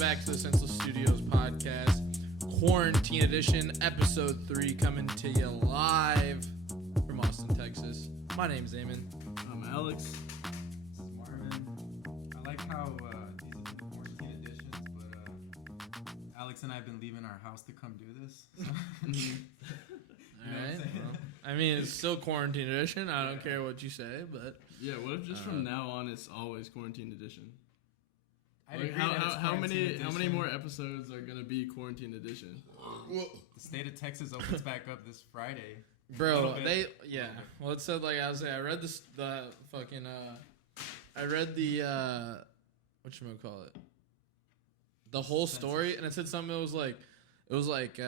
back to the Senseless Studios podcast, Quarantine Edition, Episode 3, coming to you live from Austin, Texas. My name's Eamon. I'm Alex. This is Marvin. I like how these have been quarantine editions, but Alex and I have been leaving our house to come do this. So. Alright, well, I mean, it's still Quarantine Edition. I don't care what you say, but... Yeah, what if just from now on it's always Quarantine Edition? Like how many more episodes are gonna be Quarantine Edition? The state of Texas opens back up this Friday. Bro, well, it said, like, I was saying, I read whatchamacallit, the whole story, and it said something that was like, it was like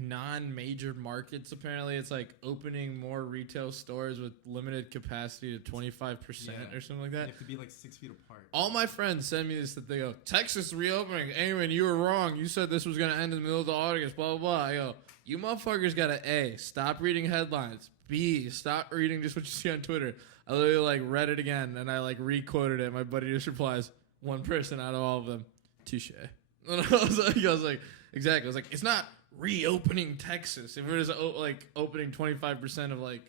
non-major markets, apparently. It's like opening more retail stores with limited capacity to 25% or something like that. They have to be like 6 feet apart. All my friends send me this, that they go, Texas reopening. Eamon, you were wrong. You said this was going to end in the middle of August, blah, blah, blah. I go, you motherfuckers got to A, stop reading headlines. B, stop reading just what you see on Twitter. I literally like read it again and I like re-quoted it. My buddy just replies, one person out of all of them, touche. And I was like, exactly. I was like, it's not reopening Texas. If it was like opening 25% of like,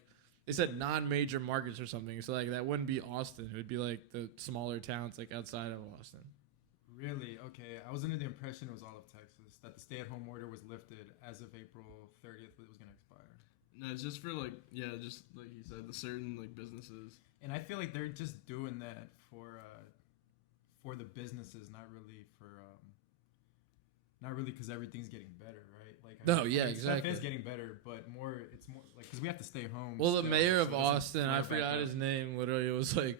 they said non-major markets or something. So like that wouldn't be Austin. It would be like the smaller towns like outside of Austin. Really? Okay. I was under the impression it was all of Texas, that the stay-at-home order was lifted as of April 30th, but it was going to expire. No, it's just for like, just like he said, the certain like businesses. And I feel like they're just doing that for the businesses, not really because everything's getting better, right? Like, exactly. Stuff is getting better, but it's more like because we have to stay home. Well, the mayor of Austin, I forgot his name. Literally, was like,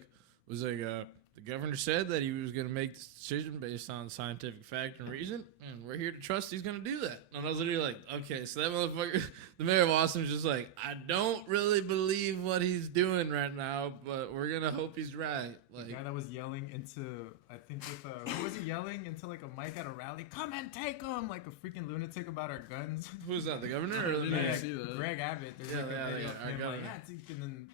the governor said that he was going to make this decision based on scientific fact and reason, and we're here to trust he's going to do that. And I was literally like, okay, so that motherfucker, the mayor of Austin was just like, I don't really believe what he's doing right now, but we're going to hope he's right. Like, the guy that was yelling into, I think who was he yelling into like a mic at a rally? Come and take him, like a freaking lunatic about our guns. Who was that, the governor or the mayor? Greg Abbott. There's like a video of him governor. and then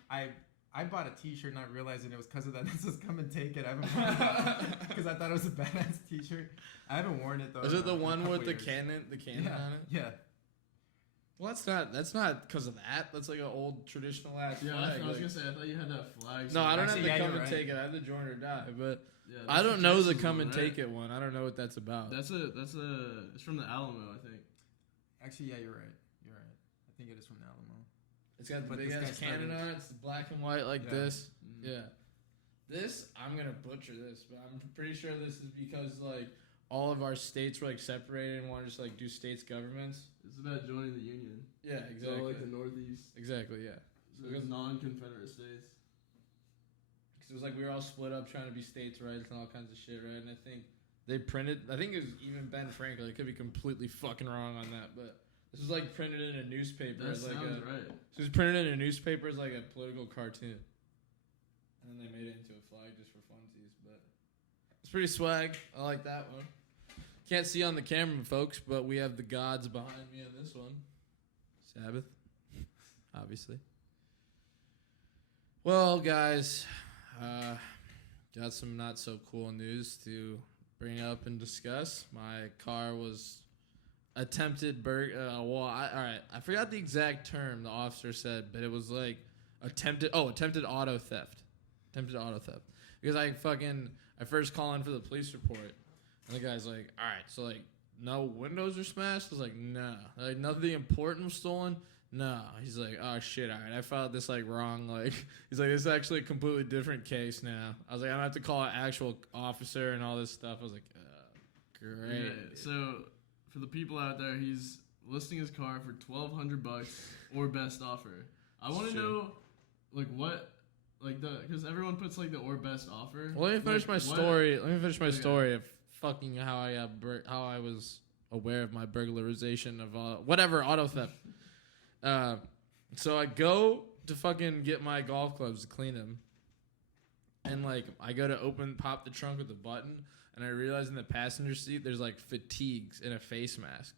I bought a T-shirt not realizing it was because of that. This says "Come and take it." I haven't worn it because I thought it was a badass T-shirt. I haven't worn it though. Is it the one with the cannon on it? Yeah. Well, that's not because of that. That's like an old traditional ass flag. I was gonna say, I thought you had that flag. No, I don't have the come and take it. I have the join or die, but I don't know the come and take it one. I don't know what that's about. It's from the Alamo, I think. Actually, yeah, you're right. I think it is from the Alamo. It's got the big ass cannon on it. It's black and white like this. Mm-hmm. Yeah. This, I'm going to butcher this, but I'm pretty sure this is because, like, all of our states were, like, separated and wanted to just, like, do states' governments. It's about joining the Union. Yeah, exactly. So, like, the Northeast. Exactly, yeah. So it's non-Confederate states. Because it was like we were all split up trying to be states' rights and all kinds of shit, right? And I think they printed, I think it was even Ben Franklin. I could be completely fucking wrong on that, but this was, like, printed in a newspaper. That as like sounds right. So it was printed in a newspaper as, like, a political cartoon. And then they made it into a flag just for funsies, but it's pretty swag. I like that one. Can't see on the camera, folks, but we have the gods behind me on this one. Sabbath, obviously. Well, guys, got some not so cool news to bring up and discuss. My car was attempted all right. I forgot the exact term the officer said, but it was like attempted auto theft. Attempted auto theft. Because I first call in for the police report, and the guy's like, all right, so like no windows are smashed? I was like, no. Like nothing important was stolen? No. He's like, oh shit, all right, I filed this like wrong. Like he's like, this is actually a completely different case now. I was like, I'm gonna have to call an actual officer and all this stuff. I was like, great. Yeah, so for the people out there, he's listing his car for $1,200 or best offer. I want to know, like, what, like, because everyone puts, like, the or best offer. Well, let me finish my story. Let me finish my story of fucking how I was aware of my burglarization of whatever auto theft. So I go to fucking get my golf clubs to clean them, and like I go to pop the trunk with a button, and I realize in the passenger seat there's like fatigues and a face mask,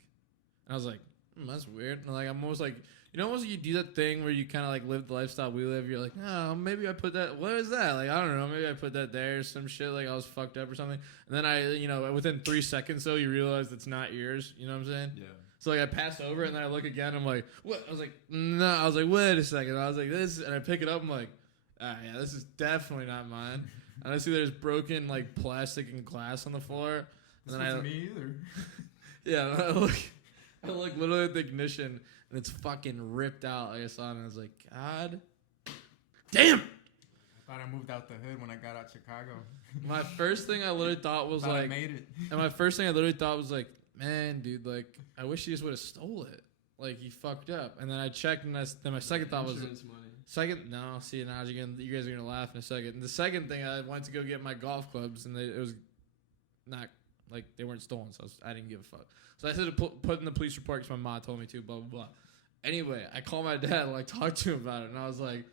and I was like, That's weird. And, like, I'm almost like, you know, almost you do that thing where you kind of like live the lifestyle we live. You're like, oh, maybe I put that. What is that? Like, I don't know. Maybe I put that there or some shit. Like, I was fucked up or something. And then I, you know, within 3 seconds though, you realize it's not yours. You know what I'm saying? Yeah. So like I pass over and then I look again. I'm like, what? I was like, no. I was like, wait a second. I was like, this, and I pick it up. I'm like, ah, yeah, this is definitely not mine. And I see there's broken like plastic and glass on the floor. This And then wasn't me either. yeah, I look literally at the ignition and it's fucking ripped out. Like I saw it and I was like, God damn. I thought I moved out the hood when I got out Chicago. My first thing I literally thought was Thought I like, made it. and my first thing I literally thought was like, man, dude, like I wish he just would have stole it. Like he fucked up. And then I checked and then my second thought was Insurance money. second. No, see now you guys are gonna laugh in a second. And the second thing I went to go get my golf clubs and it was not like they weren't stolen, so I didn't give a fuck. So I said to put in the police report because my mom told me to. Blah blah blah. Anyway, I called my dad and like talked to him about it, and I was like,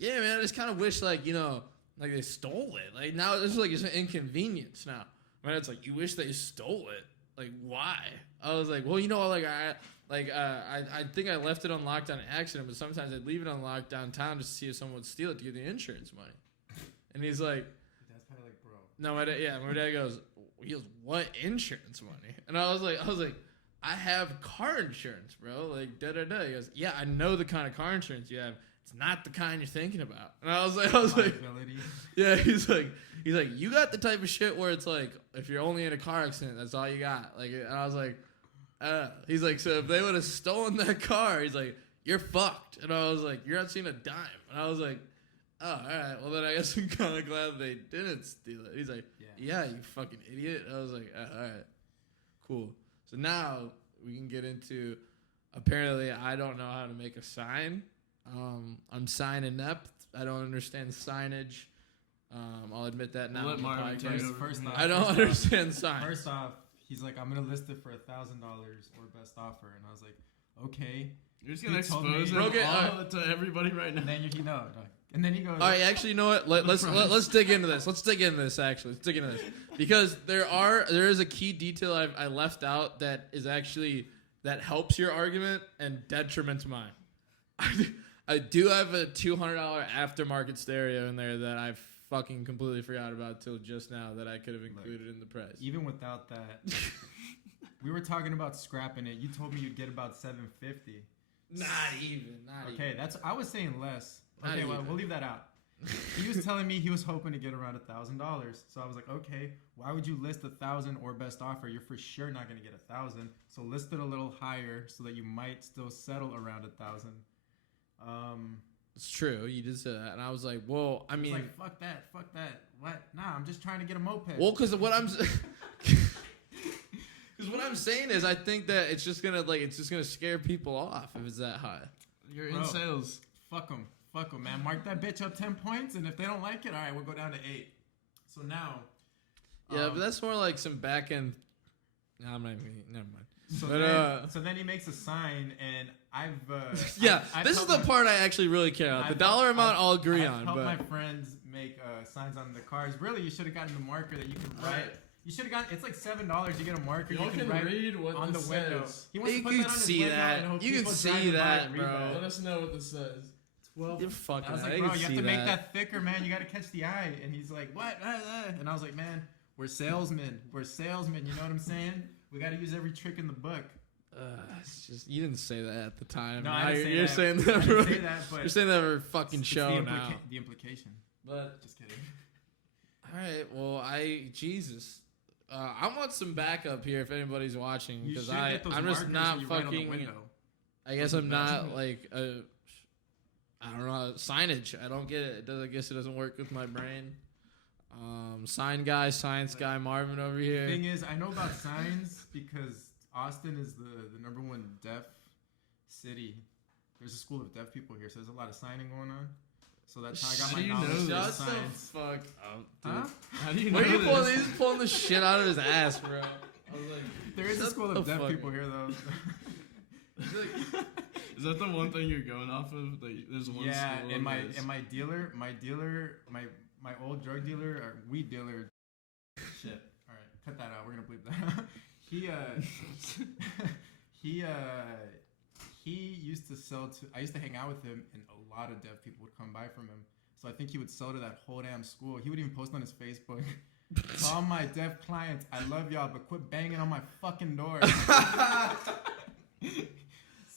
yeah, man, I just kind of wish like like they stole it. Like now this is like it's an inconvenience now. My dad's like, you wish they stole it? Like why? I was like, well, like I think I left it unlocked on accident, but sometimes I'd leave it unlocked downtown just to see if someone would steal it to get the insurance money. And he's like, That's probably like, bro. no, my dad goes, he goes, what insurance money? And I was like, I have car insurance, bro. Like, da-da-da. He goes, yeah, I know the kind of car insurance you have. It's not the kind you're thinking about. And I was like, yeah, he's like, you got the type of shit where it's like, if you're only in a car accident, that's all you got. Like, and I was like, he's like, so if they would have stolen that car, he's like, you're fucked. And I was like, you're not seeing a dime. And I was like, oh, all right. Well, then I guess I'm kind of glad they didn't steal it. He's like, yeah, you fucking idiot. I was like, all right, cool. So now we can get into, apparently I don't know how to make a sign. I'm sign inept. I don't understand signage. I'll admit that now. Let Marvin take over. First off, I don't understand signs. First off, he's like, I'm gonna list it for $1,000 or best offer, and I was like, okay. You're just gonna He told me- expose them all to everybody right now. And then you know, and then he goes, All right, actually, you know what? Let's dig into this. Let's dig into this. Actually, let's dig into this because there is a key detail I left out that is actually that helps your argument and detriments mine. I do have a $200 aftermarket stereo in there that I fucking completely forgot about till just now that I could have included in the price. Even without that, we were talking about scrapping it. You told me you'd get about $750. Not even. Okay, I was saying less. Not Okay, well, even. we'll leave that out. He was telling me he was hoping to get around $1,000. So I was like, okay, why would you list 1,000 or best offer? You're for sure not going to get 1,000. So list it a little higher so that you might still settle around 1,000. It's true. You did say that, and I was like, well, I mean, like, fuck that. What? Nah, I'm just trying to get a moped. well, because what I'm saying is, I think that it's just gonna scare people off if it's that high. You're Bro, in sales. Fuck them, man. Mark that bitch up 10 points, and if they don't like it, all right, we'll go down to 8. So now, Yeah, but that's more like some back end. No, I'm not even. Never mind. So then he makes a sign, and I've this is the part I actually really care about. The dollar amount I'll agree on, helped but my friends make signs on the cars. Really, you should have gotten the marker that you can write. Right. You should have gotten. It's like $7. You get a marker. Y'all you can write read what on the this window. says. He wants You to put can that on his see window that. and hope You can people see driving by that, and read bro. that. Let us know what this says. you're fucking. I was right. like, I bro, can you have see to make that thicker, man. You got to catch the eye. And he's like, what? And I was like, man, we're salesmen. You know what I'm saying? We got to use every trick in the book. It's just you didn't say that at the time. No, Now I didn't say you're that. saying I that. didn't say that, but You're saying that for fucking it's show the now. the implication. But Just kidding. all right, well, Jesus, I want some backup here if anybody's watching You because should get those I'm just markers not that you write on the fucking. window. I guess Those I'm are best. not like I don't know signage. I don't get it. I guess it doesn't work with my brain. Science guy Marvin over here. Thing is, I know about signs because Austin is the number one deaf city. There's a school of deaf people here, so there's a lot of signing going on. So that's how I got How my do you knowledge know of this? Shut the signs. fuck up, dude. Huh? How do you know Where you pulling? this? He's pulling the shit out of his ass, bro. I was like, There is a shut school the of deaf fuck people up. here, though. Is that the one thing you're going off of? Like, there's one Yeah, school and that is- my dealer, my old drug dealer or weed dealer. Shit. All right, cut that out. We're gonna bleep that. he used to sell to. I used to hang out with him, and a lot of deaf people would come by from him. So I think he would sell to that whole damn school. He would even post on his Facebook, to all my deaf clients, I love y'all, but quit banging on my fucking door.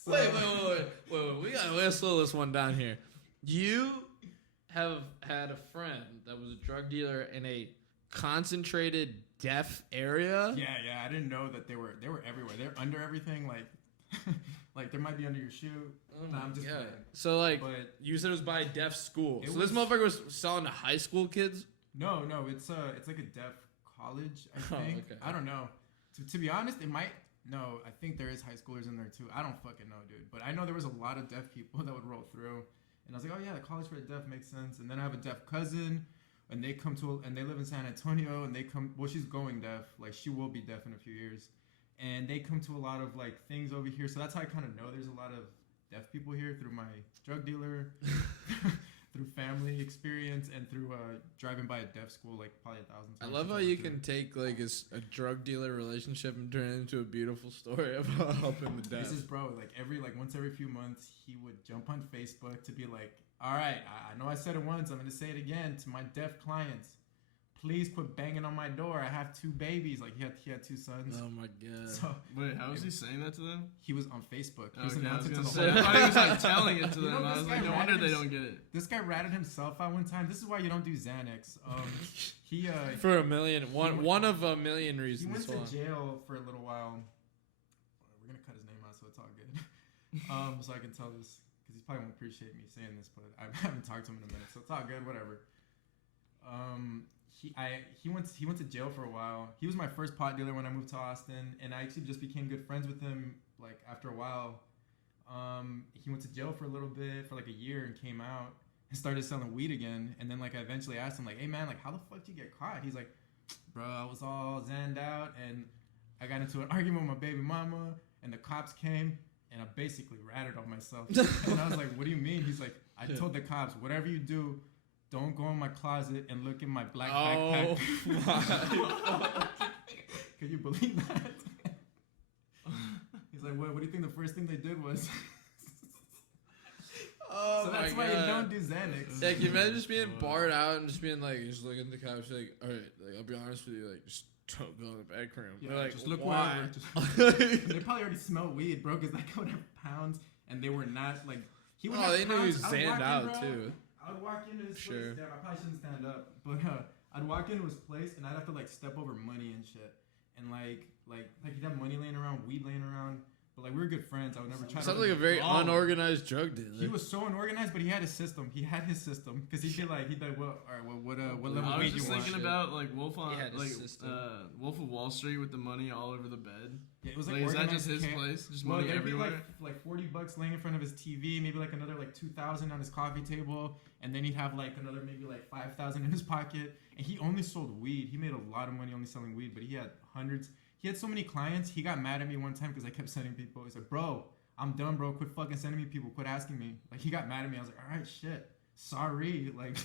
So, Wait. Let's slow this one down here. You have had a friend that was a drug dealer in a concentrated deaf area? Yeah. I didn't know that they were everywhere. They're under everything. Like they might be under your shoe. Oh Nah, I'm just playing. So like, But you said it was by a deaf school. It So this was- motherfucker was selling to high school kids? no, it's like a deaf college. I Oh, think. okay. I don't know. To be honest, it might. No, I think there is high schoolers in there too. I don't fucking know, dude. But I know there was a lot of deaf people that would roll through, and I was like, oh yeah, the college for the deaf makes sense. And then I have a deaf cousin, and they live in San Antonio, and they come. Well, she's going deaf. Like she will be deaf in a few years, and they come to a lot of like things over here. So that's how I kind of know there's a lot of deaf people here through my drug dealer, through family experience, and through driving by a deaf school like probably 1,000 times. I love how you can take like a drug dealer relationship and turn it into a beautiful story about helping the deaf. This is bro. Like once every few months, he would jump on Facebook to be like, "All right, I know I said it once. I'm gonna say it again to my deaf clients. Please quit banging on my door. I have 2 babies." Like he had 2 sons. Oh my god. So Wait, how was he saying that to them? he was on Facebook. He was Okay, I was announcing gonna to the say, whole. I thought he was like telling it to You know, them. I this was guy like, no wonder they ratted don't get it. This guy ratted himself out one time. This is why you don't do Xanax. He For a million, one of a million he reasons. went to why. jail for a little while. We're gonna cut his name out, so it's all good. So I can tell this because he probably won't appreciate me saying this, but I haven't talked to him in a minute, so it's all good. Whatever. He went to jail for a while. He was my first pot dealer when I moved to Austin, and I actually just became good friends with him. Like after a while, he went to jail for a little bit, for like a year, and came out and started selling weed again. And then like I eventually asked him like, "Hey man, like how the fuck did you get caught?" He's like, "Bro, I was all zanned out, and I got into an argument with my baby mama, and the cops came, and I basically ratted on myself." And I was like, "What do you mean?" He's like, "I told the cops, whatever you do, don't go in my closet and look in my black backpack." Can you believe that? He's like, what do you think the first thing they did was? Oh So that's my why god. you don't do Xanax. Like, you imagine just being barred out and just being like, just looking at the cops, like, all right, like, I'll be honest with you, like, just don't go in the back room. Yeah, They're like, just look why? wherever. They probably already smell weed, bro, because that guy would have pounds, and they were not like. He would Oh, have they knew he was pounds. I would walk zanned in, out bro, too. I would walk into his Sure. place. Damn, I probably shouldn't stand up, but I'd walk into his place and I'd have to like step over money and shit, and like he'd have money laying around, weed laying around. But like we were good friends. I would never try. Sounds to like a very Oh. unorganized drug dealer. He was so unorganized, but he had his system. He had his system because he'd be like, well, all right, well, what level I weed was you just want? thinking about like Wolf on He had his like system. Wolf of Wall Street with the money all over the bed. Yeah, it was Like, like is that organized just his ca- place? Just Well, money there'd be everywhere? like $40 laying in front of his TV, maybe like another like 2,000 on his coffee table, and then he'd have like another maybe like 5,000 in his pocket. And he only sold weed. He made a lot of money only selling weed, but he had hundreds. He had so many clients. He got mad at me one time because I kept sending people. He's like, "Bro, I'm done, bro. Quit fucking sending me people. Quit asking me." Like he got mad at me. I was like, "All right, shit, sorry." Like,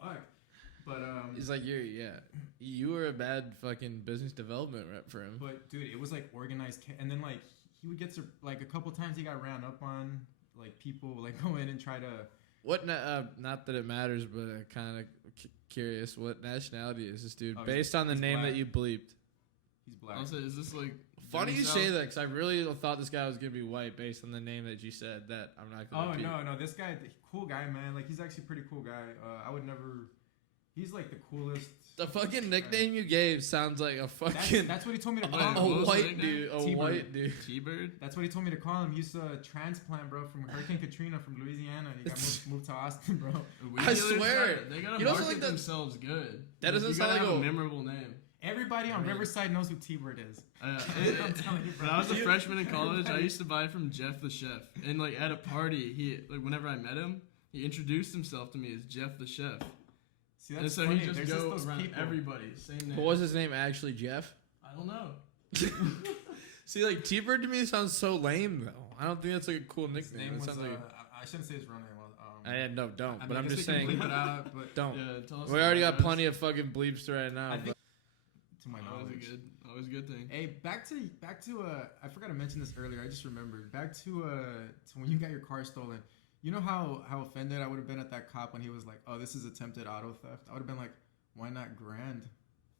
fuck. But He's like, you were a bad fucking business development rep for him. But dude, it was like organized, and then like he would get like a couple times he got ran up on, like people like go in and try to. What? Not that it matters, but I'm kind of curious. What nationality is this dude? Oh, Based on the he's name black. that you bleeped. He's black. Also, is this like Funny dirty you South? say that because I really thought this guy was gonna be white based on the name that you said. That I'm not gonna. Oh repeat. no, this guy, cool guy, man. Like he's actually a pretty cool guy. I would never. He's like the coolest. The fucking nickname you gave sounds like a fucking That's what he told me to a call him. What was the white nickname? dude. A T-Bird. white dude. T-Bird? That's what he told me to call him. He's a transplant, bro, from Hurricane Katrina from Louisiana. He got moved to Austin, bro. The I weed dealers swear. They gotta You don't market like that- themselves good. That doesn't you sound gotta like have a- a memorable name. Everybody on I mean- Riverside knows who T-Bird is. I'm telling you, bro. When I was a You- freshman in college, I everybody- used to buy from Jeff the Chef. And like at a party, he like whenever I met him, he introduced himself to me as Jeff the Chef. See, And that's so funny. he just There's go those around people. everybody, same name. What was his name actually? Jeff. I don't know. See, like T-Bird to me sounds so lame though. I don't think that's like a cool His nickname. name It was. sounds like. I shouldn't say his real name. No, don't. I But mean, I'm I guess just we can saying, bleep it out, but don't. Yeah, tell us. We already about got it, plenty of fucking bleeps right now. I but- think- to my guys. Oh, is knowledge. it good? Always a good thing. Hey, back to I forgot to mention this earlier. I just remembered. Back to when you got your car stolen. You know how offended I would have been at that cop when he was like, "Oh, this is attempted auto theft." I would have been like, "Why not grand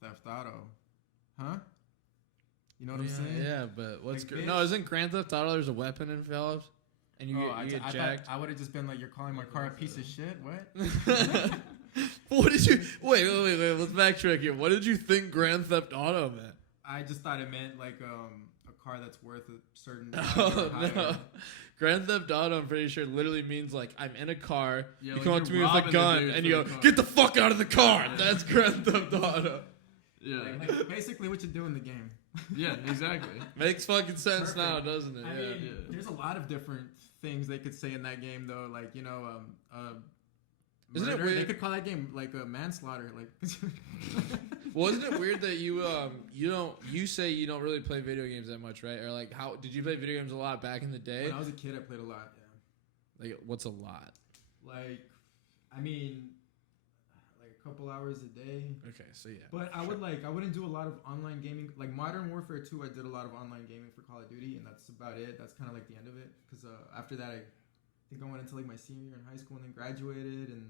theft auto?" Huh? You know what I'm saying? Yeah, but what's Like, no? Isn't Grand Theft Auto there's a weapon involved, and you get I jacked? thought I would have just been like, "You're calling my car a piece of shit." What? What did you wait? Let's backtrack here. What did you think Grand Theft Auto meant? I just thought it meant like a car that's worth a certain. Oh amount or no. higher. Grand Theft Auto, I'm pretty sure, literally means like I'm in a car. Yeah, you like come up you're to me with a robbing the gun dude and you for go, the car. "Get the fuck out of the car!" Yeah. That's Grand Theft Auto. Yeah. Like, basically, what you do in the game. Yeah, exactly. Makes fucking sense Perfect. now, doesn't it? I Yeah. mean, Yeah. there's a lot of different things they could say in that game, though. Like, you know, Isn't it murder. weird- They could call that game like a manslaughter. Like, Wasn't it weird that you say you don't really play video games that much, right? Or like, how did you play video games a lot back in the day? when I was a kid, I played a lot. Yeah. Like, what's a lot? Like, I mean, like a couple hours a day. Okay, so yeah. But I wouldn't do a lot of online gaming. Like Modern Warfare 2, I did a lot of online gaming for Call of Duty, and that's about it. That's kind of like the end of it. Because after that, I think I went into like my senior year in high school and then graduated, and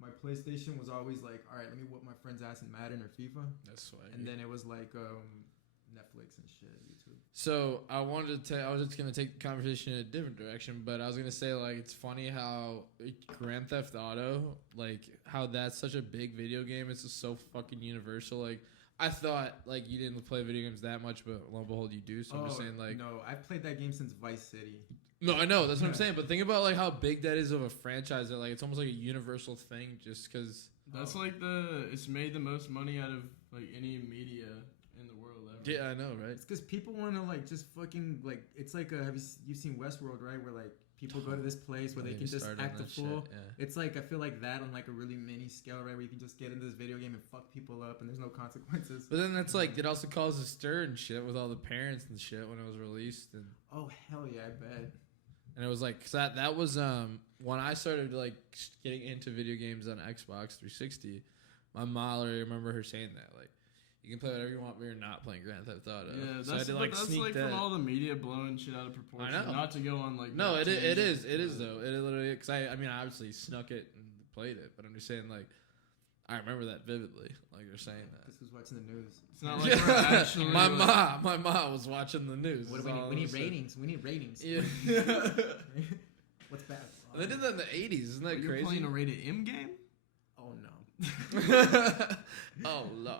my PlayStation was always like, all right, let me whoop my friend's ass in Madden or FIFA. That's why. And then it was like Netflix and shit, YouTube. So I was just gonna take the conversation in a different direction, but I was gonna say like it's funny how Grand Theft Auto, like how that's such a big video game. It's just so fucking universal. Like I thought like you didn't play video games that much, but lo and behold, you do. So I'm just saying like no, I've played that game since Vice City. no, I know that's what I'm Yeah. saying. But think about like how big that is of a franchise. That like it's almost like a universal thing, just because. That's like it's made the most money out of like any media in the world ever. Yeah, I know, right? It's because people want to like just fucking like it's like you've seen Westworld, right? Where like people go to this place where they can just act a fool. Yeah. It's like I feel like that on like a really mini scale, right? Where you can just get into this video game and fuck people up and there's no consequences. But then that's like it also caused a stir and shit with all the parents and shit when it was released and. Oh hell yeah, I bet. And it was like, cause that was when I started like getting into video games on Xbox 360. My mom, I remember her saying that like, you can play whatever you want, but you're not playing Grand Theft Auto. Yeah, so I had to like that's sneak like that. from all the media blowing shit out of proportion. I know. Not to go on like. No, that it is tangent, but- though. It literally because I mean I obviously snuck it and played it, but I'm just saying like, I remember that vividly. Like they're saying that. This was watching the news. It's not like we're actually. my like, mom was watching the news. What is do we need? all We I'm need saying. ratings. We need ratings. Yeah. What's bad? They did that in the 80s. Isn't that you're crazy? playing a rated M game? Oh no. Oh lord.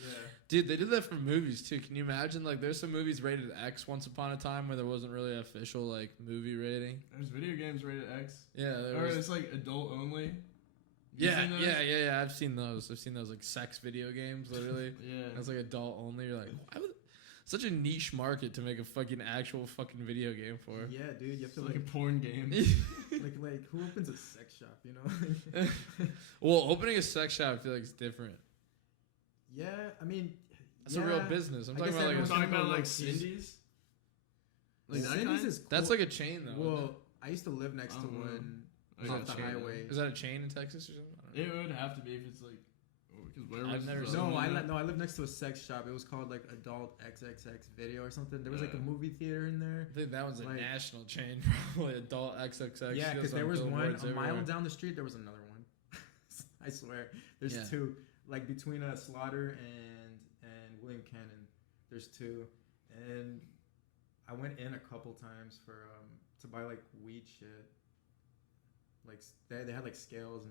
Yeah. Dude, they did that for movies too. Can you imagine? Like, there's some movies rated X once upon a time where there wasn't really an official like movie rating. There's video games rated X. Yeah, there Or was. it's like adult only. You Yeah, seen those? yeah. I've seen those. I've seen those like sex video games. Literally, Yeah. that's like adult only. You're like, why would such a niche market to make a fucking actual fucking video game for? Yeah, dude. You have It's to like a like, porn game. like who opens a sex shop? You know. Well, opening a sex shop, I feel like it's different. Yeah, I mean. That's yeah, a real business. I'm I talking guess about like We're everyone's a, talking about like Cindy's. Cindy's. Like that Cindy's kind? is cool. that's like a chain though. isn't Well, I used to live next to Uh-huh. one Is off that the a chain? highway. Is that a chain in Texas or something? I don't know. It would have to be if it's like. Because where I've was never the seen other No, one? I lived next to a sex shop. It was called like Adult XXX Video or something. There was like a Yeah. movie theater in there. I think that was a Like- national chain, probably Adult XXX. Yeah, because That's there on was one billboards a mile everywhere. down the street. There was another one. I swear, there's Yeah. two. Like between Slaughter and William Cannon, there's two. And I went in a couple times for to buy like weed shit. Like they had like scales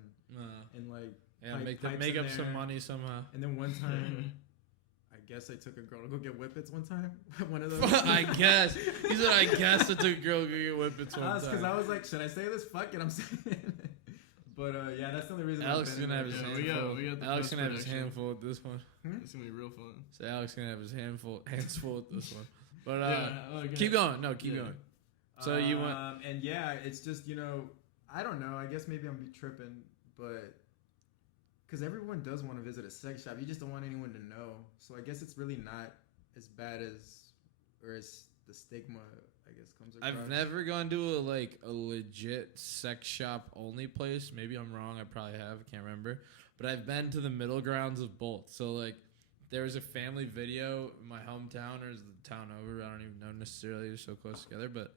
and like Yeah, pipe- make pipes in up some there. money somehow. And then one time, I guess I took a girl to go get whippets one time. One of those. I guess. He said, I guess I took a girl to get whippets one Because time. I was like, should I say this? Fuck it, I'm saying it. But yeah, that's the only reason. Alex I've is been gonna in have his there. Yeah, hands we full. got the Alex gonna have his post-production. handful with this one. It's gonna be real fun. So Alex gonna have his hands full with this one. But okay. keep going. No, keep Yeah. going. So you went. And yeah, it's just I don't know. I guess maybe I'm tripping, but because everyone does want to visit a sex shop, you just don't want anyone to know. So I guess it's really not as bad as the stigma, I guess, comes across. I've never gone to a legit sex shop only place. Maybe I'm wrong. I probably have. I can't remember. But I've been to the middle grounds of both. So like, there was a family video in my hometown, or is the town over? I don't even know necessarily. They're so close together, but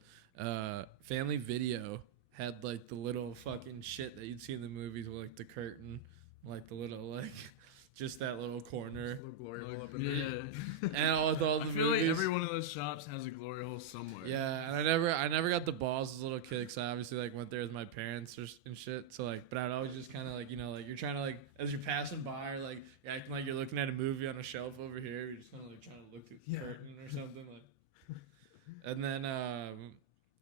family video had like the little fucking shit that you'd see in the movies with like the curtain, like the little like just that little corner. Just a little glory hole up in Yeah. there. And all the I feel movies. like every one of those shops has a glory hole somewhere. Yeah, and I never got the balls as a little kid because I obviously like went there with my parents and shit. So like, but I'd always just kind of like like you're trying to like as you're passing by, or like you're acting like you're looking at a movie on a shelf over here. You're just kind of like trying to look through the curtain or something like. And then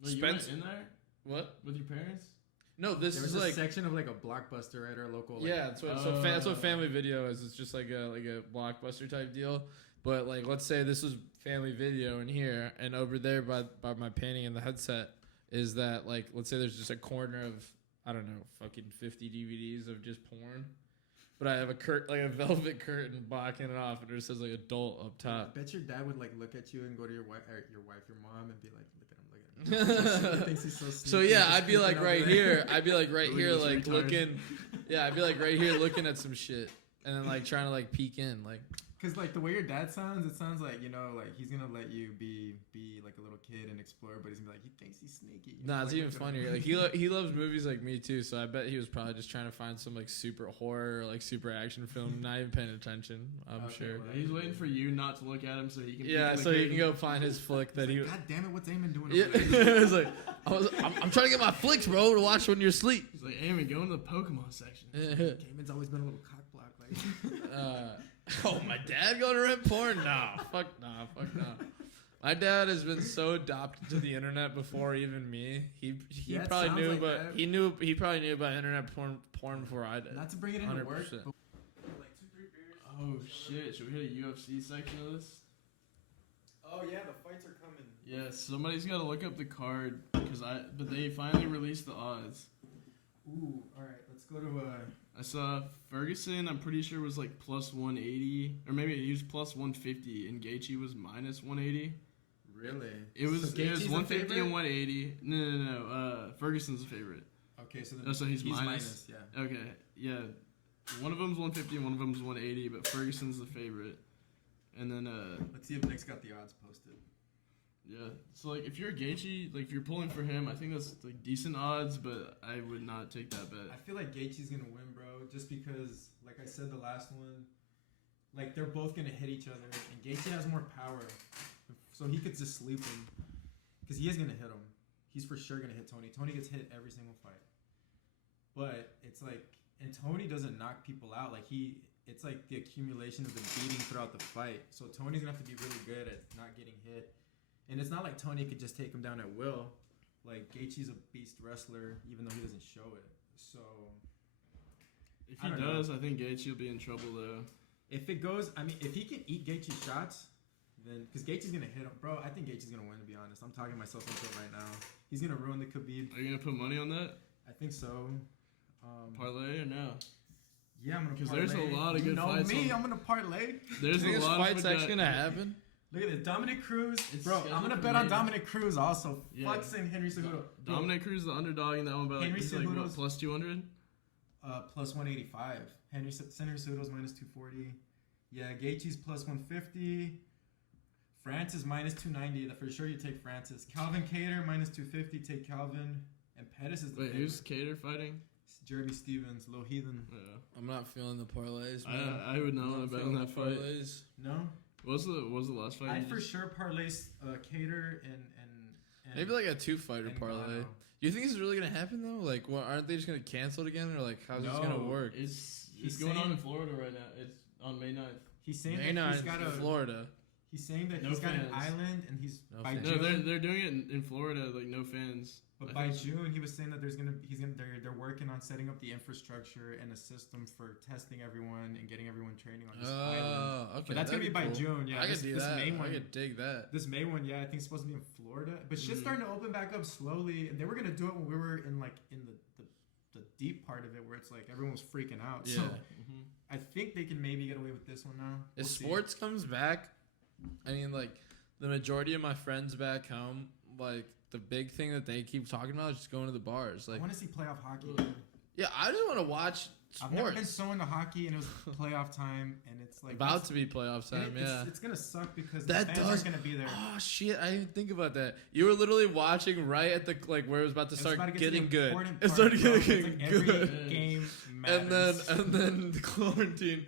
Wait, you went in there what with your parents? No, this There is was a like section of like a Blockbuster, right, or a local. Like, yeah, that's what family video is. It's just like a Blockbuster type deal. But like, let's say this was family video in here, and over there by my painting in the headset is that like, let's say there's just a corner of I don't know, fucking 50 DVDs of just porn. But I have a velvet curtain blocking it off, and it just says like adult up top. I bet your dad would like look at you and go to your wife, your mom, and be like, "Look at him, he thinks he's so sneaky. So yeah, He's I'd be like sneaking right over here. there." I'd be like right Look here, at this like retard. looking. Yeah, I'd be like right here looking at some shit, and then like trying to like peek in, like. Cause like the way your dad sounds, it sounds like like he's gonna let you be like a little kid and explore, but he's gonna be like he thinks he's sneaky. Nah, it's like, even look at funnier. him. Like he loves movies like me too, so I bet he was probably just trying to find some like super horror or like super action film, not even paying attention. I'm Okay, sure. well, Yeah, he's waiting for you not to look at him so he can. Yeah, peek in so the he can curtain. go find his flick that He's he. like, God damn it, what's Eamon doing? Yeah, Over there? it's like I'm trying to get my flicks, bro, to watch when you're asleep. He's like, Amy, go into the Pokemon section. Gaiman's always been a little cock block. Like, Oh, my dad going to rent porn? Nah, fuck nah. My dad has been so adopted to the internet before even me. He Yeah, it probably sounds knew, like but that. he probably knew about internet porn before I did. not to bring it into work, 100%. but like 2-3 beers. Oh shit! Should we hit a UFC section of this? Oh yeah, the fights are coming. Yeah, somebody's got to look up the card but they finally released the odds. Ooh, all right, let's go to I saw Ferguson. I'm pretty sure was like plus 180, or maybe he was plus 150, and Gaethje was minus 180. Really? It was So Gaethje's the 150 favorite? and 180. No. Ferguson's the favorite. Okay, so then Oh, so he's minus? minus. Yeah. Okay, yeah. One of them's 150 and one of them's 180, but Ferguson's the favorite. And then Let's see if Nick's got the odds posted. yeah. So like if you're Gaethje, like if you're pulling for him, I think that's like decent odds, but I would not take that bet. I feel like Gaethje's gonna win, bro, just because, like I said, the last one, like they're both gonna hit each other, and Gaethje has more power, so he could just sleep him, because he is gonna hit him. He's for sure gonna hit Tony. Tony gets hit every single fight, but it's like, and Tony doesn't knock people out. Like it's like the accumulation of the beating throughout the fight. So Tony's gonna have to be really good at not getting hit, and it's not like Tony could just take him down at will. Like Gaethje's a beast wrestler, even though he doesn't show it. So If I he don't know. does, I think Gaethje will be in trouble though. if it goes, I mean, if he can eat Gaethje's shots, then because Gaethje's gonna hit him, bro. I think Gaethje's gonna win. To be honest, I'm talking myself into it right now. He's gonna ruin the Khabib. Are you gonna put money on that I think so. parlay or no? Yeah, I'm gonna. 'Cause there's a parlay. lot of You good know fights me. on- I'm gonna parlay. There's You think a this lot fight's of actually gonna happen? Look at this, Dominic Cruz, It's bro. I'm scheduled gonna for bet on May. Dominic Cruz also. Yeah. Fuck saying Henry Cejudo. Bro, Dominic Cruz, the underdog in that one, but like, Henry he's like what, Cejudo's- plus 200. plus 185. Henry Cejudo's minus 240. Yeah, Gaethje's plus 150. Francis minus 290. For sure, you take Francis. Calvin Kattar minus 250. Take Calvin. And Pettis is the Wait, favorite. who's Cater fighting? Jeremy Stevens, low heathen. Yeah. I'm not feeling the parlays, man. I would not I'm want to bet feeling on the that fight. parlays. No, What was the last fight? I'd you for just- sure parlay Cater and Maybe like a 2-fighter and parlay. Gano. You think this is really gonna happen though? Like, what, aren't they just gonna cancel it again, or like, how's this gonna No. work? It's He's going on saying- in Florida right now. It's on May 9th. He's saying May that he's 9th, got a. Florida. He's saying that No he's got an fans. island and he's No by fans. No, June. they're doing it in Florida, like no fans. But I by think- June, he was saying that they're working on setting up the infrastructure and a system for testing everyone and getting everyone training on this island. Oh, okay. But that's gonna that'd be by cool. June. Yeah, I this, could do this that. May I one. could dig that. This May one, yeah, I think it's supposed to be in Florida. But shit's Mhm. starting to open back up slowly. And they were gonna do it when we were in the deep part of it, where it's like everyone was freaking out. Yeah. So Mhm. I think they can maybe get away with this one now. If We'll see. sports comes back, I mean, like, the majority of my friends back home, like, the big thing that they keep talking about is just going to the bars. I Like, want to see playoff hockey. Ugh. Yeah, I just want to watch I've never been sports. so into hockey, and it was playoff time, and it's like About to be playoff and time, it's gonna suck because That the fans does- aren't gonna be there. Oh shit! I didn't even think about that. You were literally watching right at the where it was about to It's start about to get to getting the good. important It part, started bro. getting It's like every good, game and matters. then the quarantine.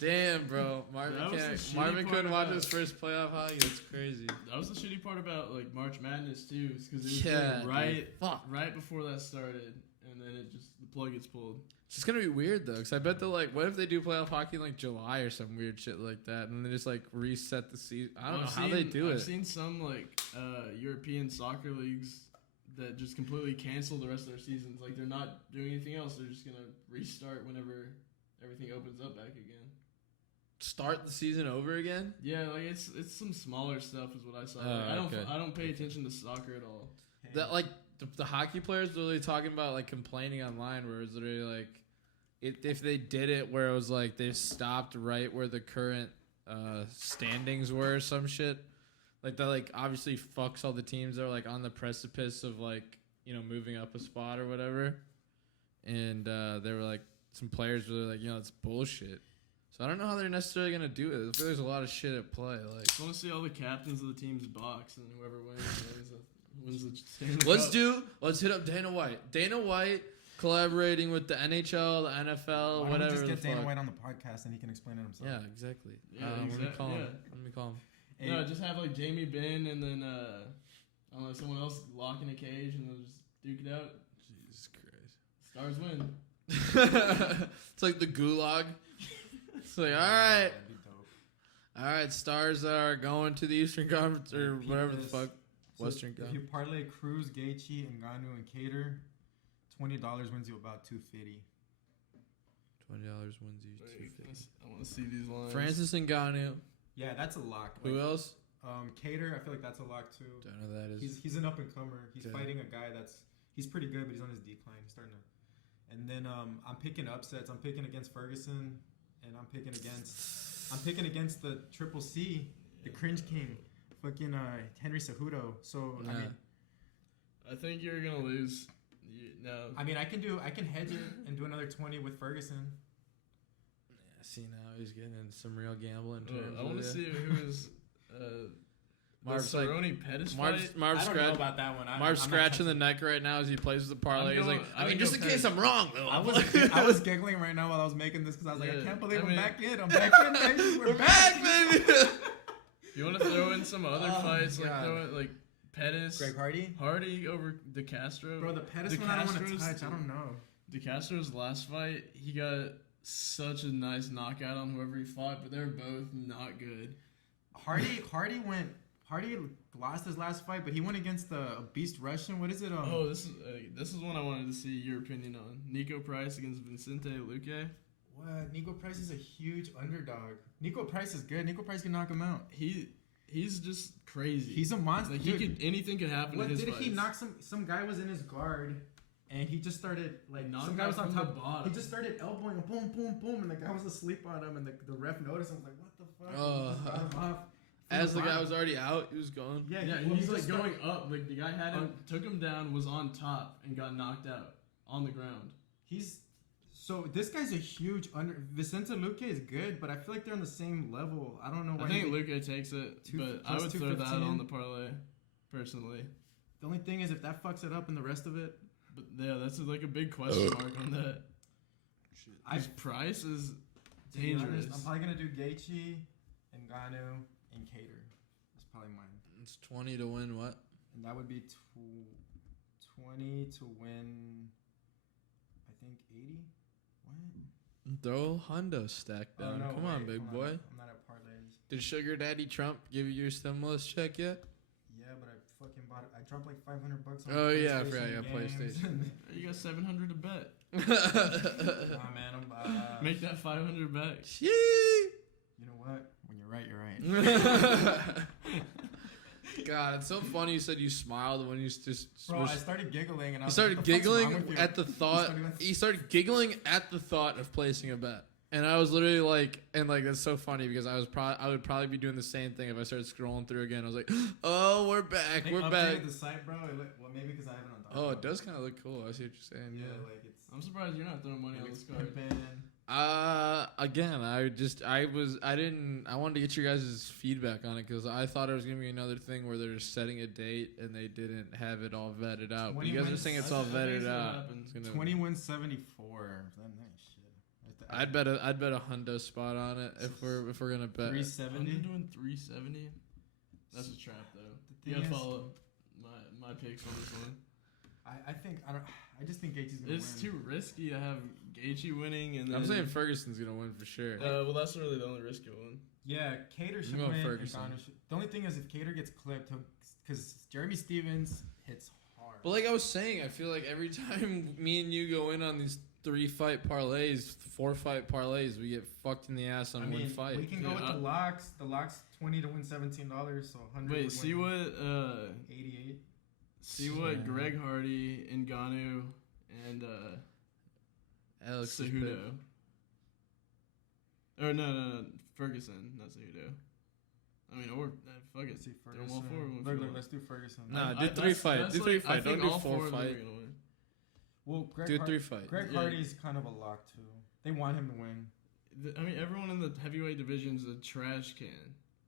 Damn, bro, Marvin That was the can't. shitty Marvin part couldn't watch about- his first playoff hockey. That's crazy. That was the shitty part about like March Madness too, because it was Yeah, right dude. Fuck. right before that started, and then the plug gets pulled. It's just gonna be weird though, because I bet they're like, what if they do playoff hockey in like July or some weird shit like that, and they just like reset the season? I don't know how they do I've it. seen some like European soccer leagues that just completely cancel the rest of their seasons. Like they're not doing anything else. They're just gonna restart whenever everything opens up back again. Start the season over again. Yeah, like it's some smaller stuff is what I saw. Oh, Like, okay. I don't pay attention to soccer at all. That like the hockey players were literally talking about like complaining online, where it was literally like, if they did it where it was like they stopped right where the current standings were or some shit, like that like obviously fucks all the teams that are like on the precipice of like, you know, moving up a spot or whatever, and they were like, some players were like, you know, it's bullshit. So I don't know how they're necessarily gonna do it. I feel there's a lot of shit at play. Like, I want to see all the captains of the teams box, and whoever wins the Stanley Cup. let's hit up Dana White. Dana White collaborating with the NHL, the NFL, Why don't we whatever. just the get Dana fuck. White on the podcast and he can explain it himself? Yeah, exactly. Yeah, Let me exact- call him. yeah. Let me call him. Hey, No, just have like Jamie Benn and then I don't know, someone else lock in a cage and they'll just duke it out. Jesus Stars win. Christ. It's like the gulag. It's like, all right, that'd be dope. all right, Stars are going to the Eastern Conference or Repeat whatever the this. fuck. So Western if Conference. you parlay Cruz, Gaethje, Ngannou, and Cater, $20 wins you about $250. $20 wins you $250. I want to see these lines. Francis Ngannou. Yeah, that's a lock. Who else? Cater, I feel like that's a lock too. Don't know who that is. He's an up and comer. He's Okay. fighting a guy he's pretty good, but he's on his decline. He's starting to. And then I'm picking upsets. I'm picking against Ferguson, and I'm picking against the Triple C, the Cringe King, fucking Henry Cejudo. So Yeah. I think you're gonna lose. No. I can hedge it and do another 20 with Ferguson. Yeah, see, now he's getting into some real gambling. I want to see who is. Marv's the like- Cerrone Pettis Marv's fight. about that one. Marv's scratching the neck right now as he plays with the parlay. He's like, I mean, just in case I'm wrong, though. I was giggling right now while I was making this because I was like, I Yeah, can't believe I I'm mean- back in. I'm back in, baby. We're back, baby. You want to throw in some other Oh, fights, God. like throw it like Pettis, Greg Hardy? Hardy over De Castro. Bro, the Pettis De one I don't want to Castro's- touch. I don't know. De Castro's last fight, he got such a nice knockout on whoever he fought, but they're both not good. Hardy lost his last fight, but he went against the Beast Russian. What is it? Oh, this is one I wanted to see your opinion on. Nico Price against Vicente Luque. What? Nico Price is a huge underdog. Nico Price is good. Nico Price can knock him out. He's just crazy. He's a monster. like Dude, anything could happen what in his did fights. he knock some guy was in his guard, and he just started like Knocked some guy him was on from top. the bottom. He just started elbowing him, boom, boom, boom, and the guy was asleep on him, and the ref noticed and was like, "What the fuck?" And he just got him off. From As the guy bottom. was already out, he was gone. Yeah, Yeah, well, he's he like just going started- up. Like the guy had him, took him down, was on top, and got knocked out on the ground. So this guy's a huge Vicente Luque is good, but I feel like they're on the same level. I don't know why. I think he- Luque takes it, Two- but I plus would throw that 215. on the parlay, personally. The only thing is if that fucks it up and the rest of it, But yeah, that's like a big question mark on that. His price is to be honest, dangerous. I'm probably gonna do Gaethje, Ngannou, and Cater. That's probably mine, It's 20 to win what? and that would be 20 to win. I think 80. What? Throw Hundo stack Oh, down. no, Come on, wait, big hold boy. I'm not at parlays. Did Sugar Daddy Trump give you your stimulus check yet? Yeah, but I fucking bought it. I dropped like $500 on Oh, yeah, I PlayStation forgot, yeah, games. PlayStation. You got 700 to bet. Nah, man, I'm. Make that 500 back. Shee. You know what? When you're right, you're right. God, it's so funny you said you smiled when you just Bro, I started giggling and I he was started like, "What the fuck's wrong giggling with you?" at the thought. He started giggling at the thought of placing a bet, and I was literally like, and like that's so funny because I would probably be doing the same thing if I started scrolling through again. I was like, oh, we're back, They we're updated back. the site, bro. Well, maybe because I have it on. Oh, it does kind of look cool. I see what you're saying. Yeah, Yeah. like it's. I'm surprised you're not throwing money on It's this card. pimpin'. Again, I wanted to get your guys' feedback on it because I thought it was gonna be another thing where they're just setting a date and they didn't have it all vetted out. But you guys are saying it's all vetted out. It's gonna 2174. That nice shit. I'd bet a hundo spot on it if we're gonna bet. 370. I'm doing 370. That's a trap though. The You thing gotta is, follow my picks on this one. I just think Gaethje's gonna It's win. too risky to have Gaethje winning, and then, I'm saying Ferguson's gonna win for sure. well, that's really the only risky one. Yeah, Cater should going win. And Ferguson. Conor should. The only thing is if Cater gets clipped, because Jeremy Stevens hits hard. But like I was saying, I feel like every time me and you go in on these 3-fight parlays, 4-fight parlays, we get fucked in the ass on one fight. We can go Dude, with the locks. The locks 20 to win $17, so 100. Wait, would see win what 88. see what Greg Hardy, Ngannou, and Alex Cejudo. Or no, Ferguson, not Cejudo. I mean, or fuck it. Let's see Throw them all four of them if you Look, want. let's do Ferguson. Nah, I- do 3-fight. that's Do like- 3-fight. I think Don't do all four of them are 4-fight. gonna win. Well, Do 3-fight. Greg Yeah. Hardy's kind of a lock too. They want him to win. I mean, everyone in the heavyweight division's a trash can,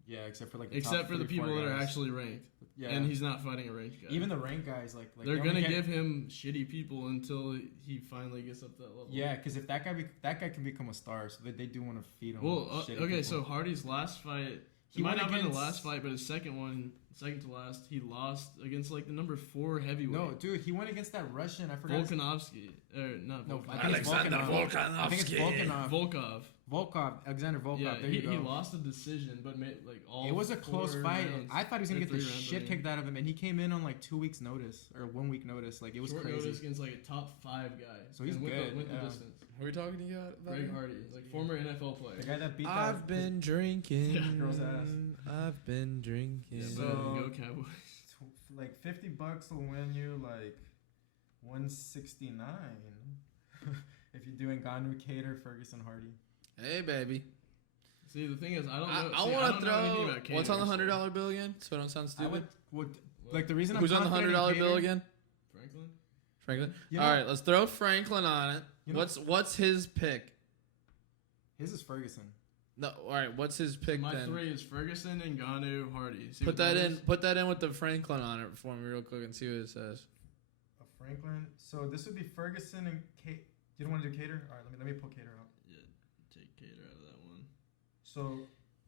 Yeah, except for like the except top for the 3, 4 people that are guys. actually ranked, Yeah, and he's not fighting a ranked guy. even the ranked guys like they're they gonna only get- give him shitty people until he finally gets up to that level. Yeah, because if that guy can become a star, so they do want to feed him. Well, shitty okay, people. so Hardy's last fight, He he might won not have been the against- last fight, but his second to last, he lost against like the number 4 heavyweight. no, dude, he went against that Russian. I forgot. his- Volkanovski, or not No, Volkanovski. I think it's Volkanov. I think it's Volkanov. Volkov. Alexander Volkov. Yeah, there you go. he lost a decision, but made like all. It was a close 4 fight. rounds. I thought he was gonna Or get the 3 rounds, I shit mean. kicked out of him, and he came in on like 2 weeks' notice or 1 week notice. Like it was Short crazy. notice against like a top 5 guy. So he's and good, Went yeah. the distance. What are we talking to you about? Greg Hardy, like former NFL player. The guy that beat I've been drinking. Yeah. Girl's ass. I've been drinking. Yeah, So- go Cowboys. like $50 will win you like 169 if you're doing Ngannou, Cater, Ferguson, Hardy. Hey, baby. See, the thing is, I don't know. I see, I want don't to know anything throw. about What's on the Cater, $100 bill again? So I don't sound I stupid. would like the reason Who's I'm on the confident in $100 Cater- bill again? Franklin. Franklin. You All know- right, let's throw Franklin on it. You know- What's his pick? His is Ferguson. No, all right. What's his pick My then? 3 is Ferguson, Ngannou, Hardy. See Put what that in. is? Put that in with the Franklin on it for me real quick and see what it says. A Franklin. So this would be Ferguson and Kate. You don't want to do Cater? All right, let me pull Cater out. Yeah, take Cater out of that one. So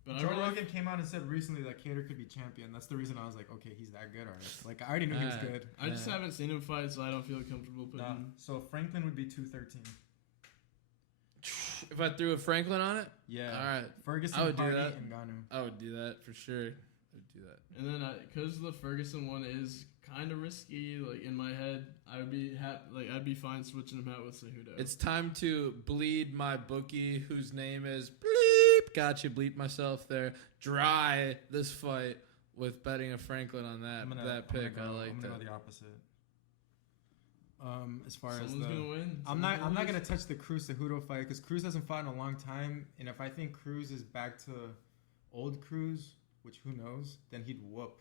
But I Joe really, Rogan came out and said recently that Cater could be champion. That's the reason I was like, okay, he's that good already. Like I already knew he was good. I just Yeah. haven't seen him fight, so I don't feel comfortable putting. Nah. So Franklin would be 213. If I threw a Franklin on it, Yeah. all right, Ferguson, I would do Hardy, that. and Ngannou. I would do that for sure. I would do that. And then, because the Ferguson one is kind of risky, like in my head, I would be I'd be fine switching him out with Cejudo. It's time to bleed my bookie, whose name is bleep. Gotcha, bleep myself there. Dry this fight with betting a Franklin on that pick. I like I'm that. gonna go the opposite. As far Someone's as the, gonna win. I'm not Someone's gonna touch the Cruz Cejudo fight because Cruz hasn't fought in a long time, and if I think Cruz is back to old Cruz, which who knows, then he'd whoop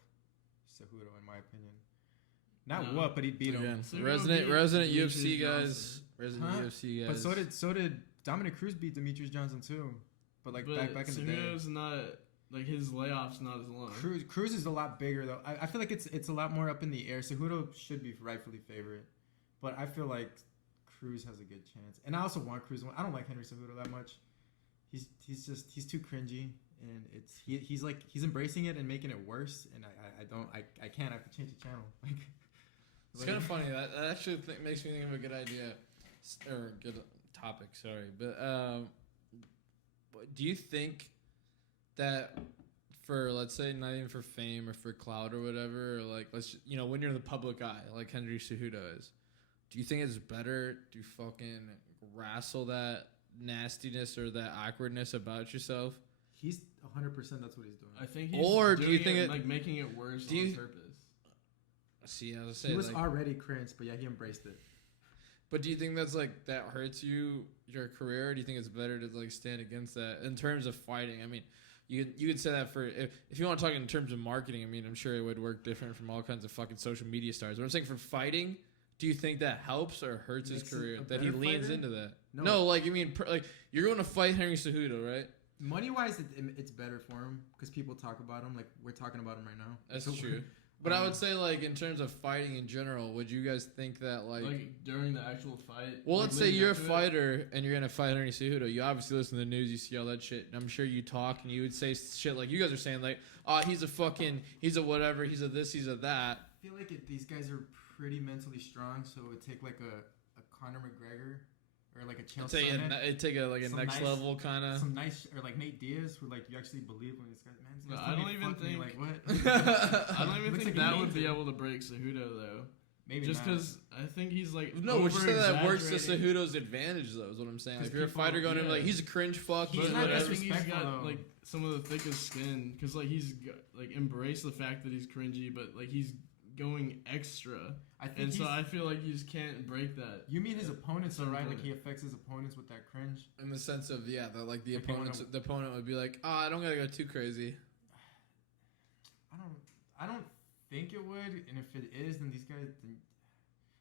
Cejudo in my opinion. Not No. whoop, but he'd beat him. Again, Cejudo resident beat UFC Demetrius guys. Johnson. Resident Huh? UFC guys. But so did Dominic Cruz beat Demetrius Johnson too, but like back in the day. Cejudo's not like his layoff's not as long. Cruz is a lot bigger though. I feel like it's a lot more up in the air. Cejudo should be rightfully favorite, but I feel like Cruz has a good chance. And I also want Cruz. I don't like Henry Cejudo that much. He's too cringy, and he's embracing it and making it worse. And I can't. I have to change the channel. It's kind of funny. That actually makes me think of a good idea or good topic. Sorry, but do you think that for, let's say, not even for fame or for clout or whatever, or like when you're in the public eye, like Henry Cejudo is, do you think it's better to fucking wrestle that nastiness or that awkwardness about yourself? He's 100%. That's what he's doing. I think he's Or do you doing think it, it- like making it worse do you- on purpose? See, I was He saying, was like, already cringe, but yeah, he embraced it. but do you think that's like that hurts your career? Or do you think it's better to like stand against that in terms of fighting? I mean, you could say that for if you want to talk in terms of marketing. I mean, I'm sure it would work different from all kinds of fucking social media stars. But I'm saying for fighting, do you think that helps or hurts his Makes him career? a That he better leans fighter? into that? No. No, like you mean like you're going to fight Henry Cejudo, right? Money wise, it's better for him because people talk about him. Like we're talking about him right now. That's So- true. But I would say, like, in terms of fighting in general, would you guys think that, like during the actual fight. well, like, let's say leading you're a up to it? fighter and you're gonna fight Henry Cejudo. You obviously listen to the news, you see all that shit, and I'm sure you talk and you would say shit like you guys are saying, like, oh, he's a whatever, he's a this, he's a that. I feel like these guys are pretty mentally strong, so it would take like a Conor McGregor or like a Chael Sonnen. It'd take a Some next nice- level kind of. Some nice or like Nate Diaz, who like you actually believe when this guy, man. This No, guy's I telling don't me to even fuck me, think- like what. I don't even Looks think like he that would means be it. able to break Cejudo though. Maybe Just not. because I think he's like No, which is that works to over-exaggerating. Cejudo's advantage, though, is what I'm saying. Like, if 'Cause you're a people- fighter going in, yeah. like, he's a cringe fuck, He's he's But not like, I whatever. think he's got disrespectful, though. like some of the thickest skin because like he's like embraced the fact that he's cringy, but like he's going extra, I think and so he's- I feel like you just can't break that. You mean his opponents, though, Some right? Like point. he affects his opponents with that cringe. In the sense of, yeah, that, like, the Like, they opponent would be like, oh, I don't gotta go too crazy. I don't think it would, and if it is, then these guys,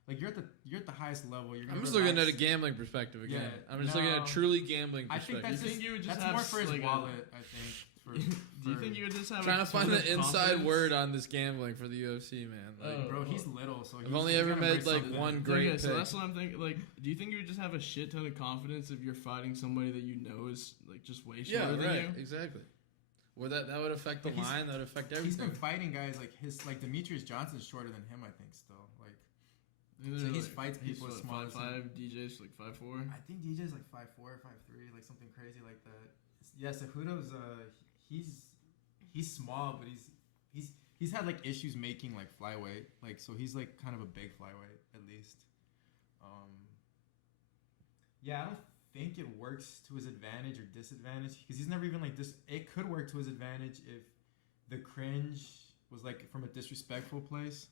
like you're at the highest level. You're gonna I'm just looking at a relax. gambling perspective again. Yeah, I'm just looking at no. truly gambling I think perspective. that's You think you would just that's have more for his like a- wallet. I think. For, Do you think you would just have Trying a to find sort the of inside confidence? word on this gambling for the UFC, man. Like, Oh. bro? He's little, so I've only ever made like one great Okay, so pick. that's what I'm thinking. Like, do you think you would just have a shit ton of confidence if you're fighting somebody that you know is like just way shorter Yeah, than right, you? exactly. Well, that would affect the Like, he's- line. That would affect He's everything. been fighting guys like Demetrius Johnson's shorter than him. I think still. Like They're So he's fights he's people as what, small as 5'5", DJ's like 5'4". I think DJ's like 5'4", 5'3", like something crazy like that. Yeah, Cejudo's he's small, but he's had like issues making like flyweight, like so he's like kind of a big flyweight at least. Yeah, I don't think it works to his advantage or disadvantage because he's never even like this. It could work to his advantage if the cringe was like from a disrespectful place.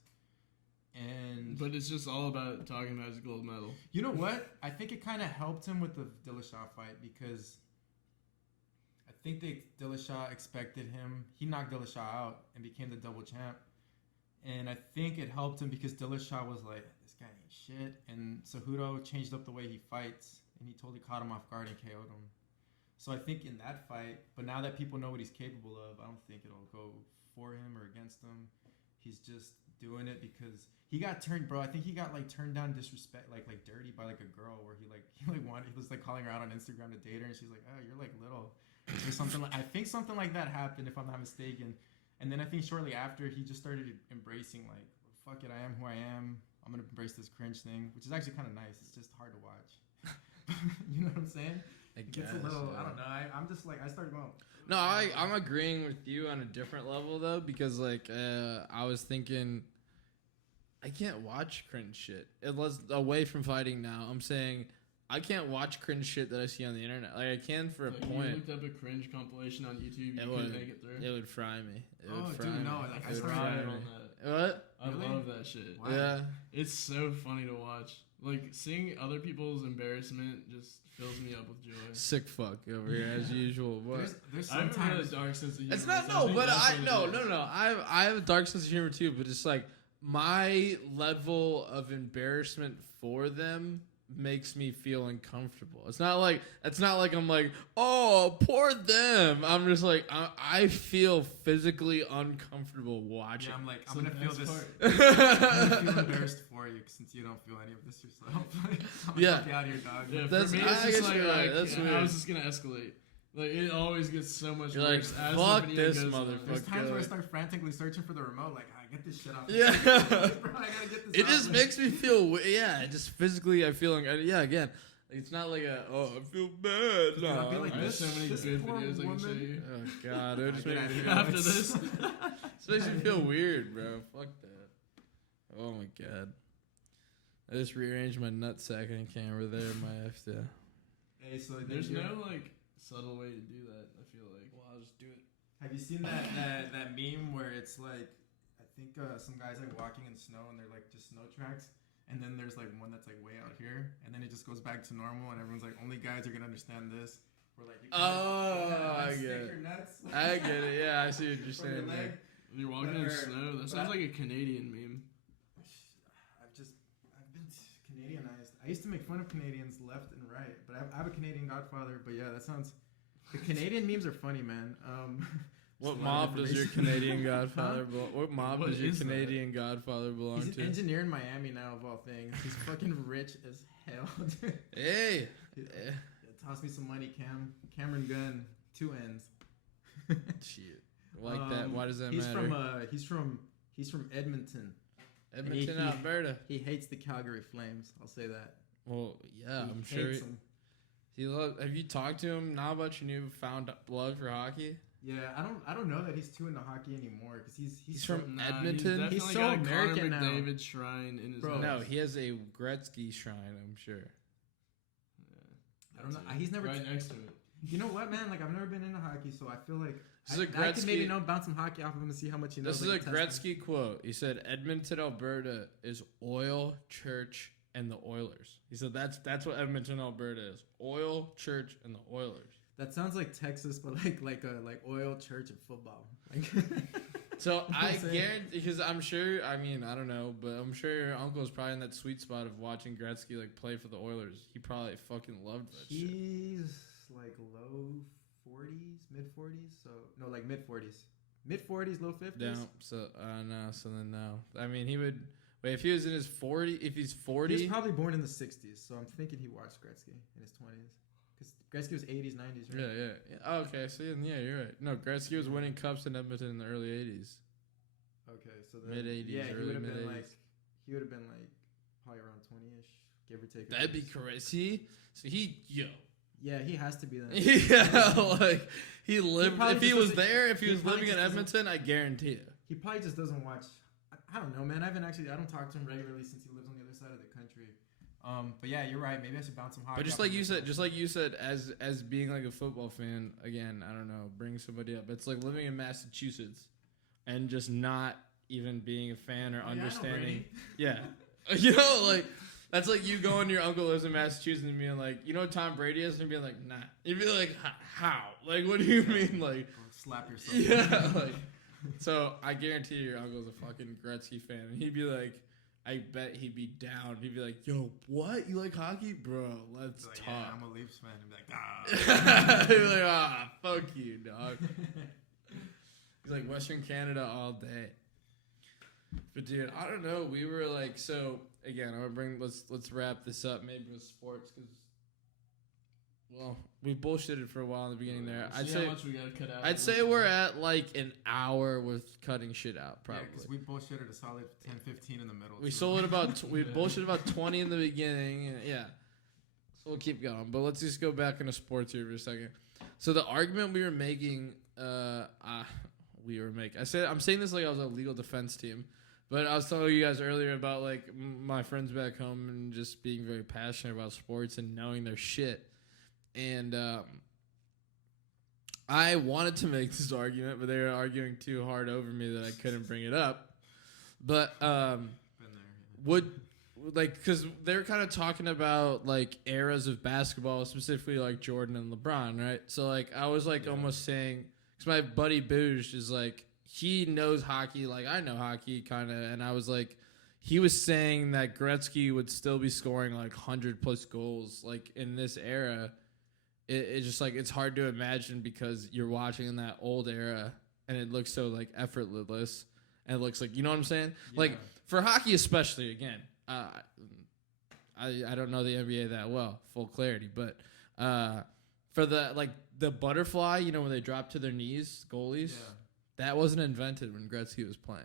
And But it's just all about talking about his gold medal. you know what? I think it kind of helped him with the Dillashaw fight because I think Dillashaw expected him. He knocked Dillashaw out and became the double champ. And I think it helped him because Dillashaw was like, this guy ain't shit. And Cejudo changed up the way he fights. And he totally caught him off guard and KO'd him. So I think in that fight, but now that people know what he's capable of, I don't think it'll go for him or against him. He's just doing it because he got turned, bro. I think he got like turned down, disrespect, like dirty by like a girl where he was like calling her out on Instagram to date her, and she's like, oh, you're like little, or something. I think something like that happened, if I'm not mistaken. And then I think shortly after he just started embracing like, fuck it, I am who I am. I'm gonna embrace this cringe thing, which is actually kind of nice. It's just hard to watch. You know what I'm saying? I It guess. gets a little. Yeah. I don't know. I'm just like I started going. No, I'm agreeing with you on a different level though, because like I was thinking, I can't watch cringe shit. It was away from fighting now. I'm saying I can't watch cringe shit that I see on the internet. Like I can for a Like, you point. looked up a cringe compilation on YouTube. It You would. couldn't make it through. It would fry me. It Oh, would fry dude, me. no, like, It I would started fry on me. that. What? I Really? love that shit. Why? Yeah. It's so funny to watch. Like seeing other people's embarrassment just fills me up with joy. Sick fuck over here as usual. What? There's I have a really sometimes dark sense of humor. It's not so no, think but that's I what it no is. no. I have a dark sense of humor too, but it's like my level of embarrassment for them makes me feel uncomfortable. It's not like I'm like, oh, poor them. I'm just like I feel physically uncomfortable watching. Yeah, I'm like, So I'm gonna feel that's this. part. I'm gonna feel embarrassed for you since you don't feel any of this yourself. I'm gonna Yeah. help you out here, dog. Yeah, That's- for me, I it's guess just like, you're right. That's how weird. is this gonna escalate? Like it always gets so much You're like, worse. as the fuck video this goes on. motherfucker. There's times where I start frantically searching for the remote, like, I get this shit off. Yeah. Bro, I gotta get this It off. just makes me feel yeah. It just physically I feel like yeah again. It's not like I feel bad. Dude, I'll be No. like, I have this- so many this good poor videos I can show woman. you. Oh god, it just Get makes out of me, here. After this, this makes me feel weird, bro. Fuck that. Oh my god. I just rearranged my nutsack in camera there. Might have to. Hey, so then there's you're- no like subtle way to do that. I feel like. Well, I'll just do it. Have you seen that meme where it's like, I think some guys like walking in snow and they're like just snow tracks, and then there's like one that's like way out here, and then it just goes back to normal, and everyone's like, only guys are gonna understand this. We're like, you I unstick get it. your nuts. I get it. Yeah, I see what you're From your saying. leg. There. When you're walking in Whatever. snow, that But sounds like a Canadian meme. I've been Canadianized. I used to make fun of Canadians left and right, but I have a Canadian godfather. But yeah, that sounds. The Canadian memes are funny, man. What mob does your Canadian godfather belong? What mob What does your is that? Canadian godfather belong He's to? an engineer in Miami now, of all things. He's fucking rich as hell. Dude. Hey, Toss me some money, Cam. Cameron Gunn, 2 ends. shit. Like that. Why does that he's matter? He's from Edmonton. Edmonton, he- Alberta. He hates the Calgary Flames. I'll say that. Well, yeah, He I'm sure. hates 'em. He loves. Have you talked to him now about your newfound love for hockey? Yeah, I don't know that he's too into hockey anymore because he's from so- Edmonton? He's He's so got a American Connor now. McDavid shrine in his Bro. house. No, he has a Gretzky shrine. I'm sure. I don't know. He's never. right next to it. You know what, man? Like I've never been into hockey, so I feel like This is a I could maybe Gretzky. bounce some hockey off of him and see how much he knows. This is a like, test him. Gretzky quote. He said, "Edmonton, Alberta is oil, church, and the Oilers." He said that's what Edmonton, Alberta is: oil, church, and the Oilers. That sounds like Texas, but like oil, church, and football. Like, So You know what I I'm saying? guarantee, because I'm sure. I mean, I don't know, but I'm sure your uncle is probably in that sweet spot of watching Gretzky like play for the Oilers. He probably fucking loved that shit. he's like low 40s, mid 40s. So no, like mid 40s, low 50s. No, so no, so then no. I mean, he would. Wait, if he was in his 40, if he's 40, He was probably born in the 60s, so I'm thinking he watched Gretzky in his 20s. Because Gretzky was 80s, 90s, right? yeah. Oh, okay, so yeah, you're right. No, Gretzky was winning cups in Edmonton in the early 80s. Okay, so then Mid-80s, yeah, he early would have been mid-80s. like probably around 20ish, give or take. a That'd be few. crazy. So Yeah, he has to be then. yeah, like he lived. probably If he just was doesn't- there, if he he was probably living in just doesn't- Edmonton, I guarantee you. He probably just doesn't watch. I don't know, man. I don't talk to him regularly since he lives on the other side of the country. But yeah, you're right. Maybe I should bounce some hockey. But just off like him you next said, time. just like you said, as being like a football fan, again, I don't know, bring somebody up. It's like living in Massachusetts and just not even being a fan or Oh, yeah, I know understanding. Brady. Yeah, you know, like that's like you going to your uncle lives in Massachusetts and being like, you know, Tom Brady is, and being like, nah. You'd be like, how? Like, what do you mean, like? Or slap yourself. Yeah, like. So I guarantee your uncle's a fucking Gretzky fan, and he'd be like, I bet he'd be down. He'd be like, yo, what? You like hockey, bro? Let's Like, talk. yeah, I'm a Leafs fan. And be like, ah. He'd be like, fuck you, dog. He's like Western Canada all day. But dude, I don't know. We were like, so again, let's wrap this up maybe with sports because, well, we bullshitted for a while in the beginning there. See how much we gotta cut out. I'd say we're at like an hour with cutting shit out probably. Yeah, because we bullshitted a solid 10, 15 in the middle. We too. sold it about we bullshit about 20 in the beginning. And yeah, so we'll keep going. But let's just go back into sports here for a second. So the argument we were making, I'm saying this like I was a legal defense team, but I was telling you guys earlier about like my friends back home and just being very passionate about sports and knowing their shit. And I wanted to make this argument, but they were arguing too hard over me that I couldn't bring it up. But Been there. would like because they're kind of talking about like eras of basketball, specifically like Jordan and LeBron, right? So like I was like almost saying, because my buddy Booge is like he knows hockey like I know hockey kind of, and I was like he was saying that Gretzky would still be scoring like 100+ goals like in this era. It's just like it's hard to imagine because you're watching in that old era and it looks so like effortless and it looks like, you know what I'm saying? Yeah. Like for hockey especially, again, I don't know the NBA that well, full clarity, but for the like the butterfly, you know, when they drop to their knees, goalies, that wasn't invented when Gretzky was playing.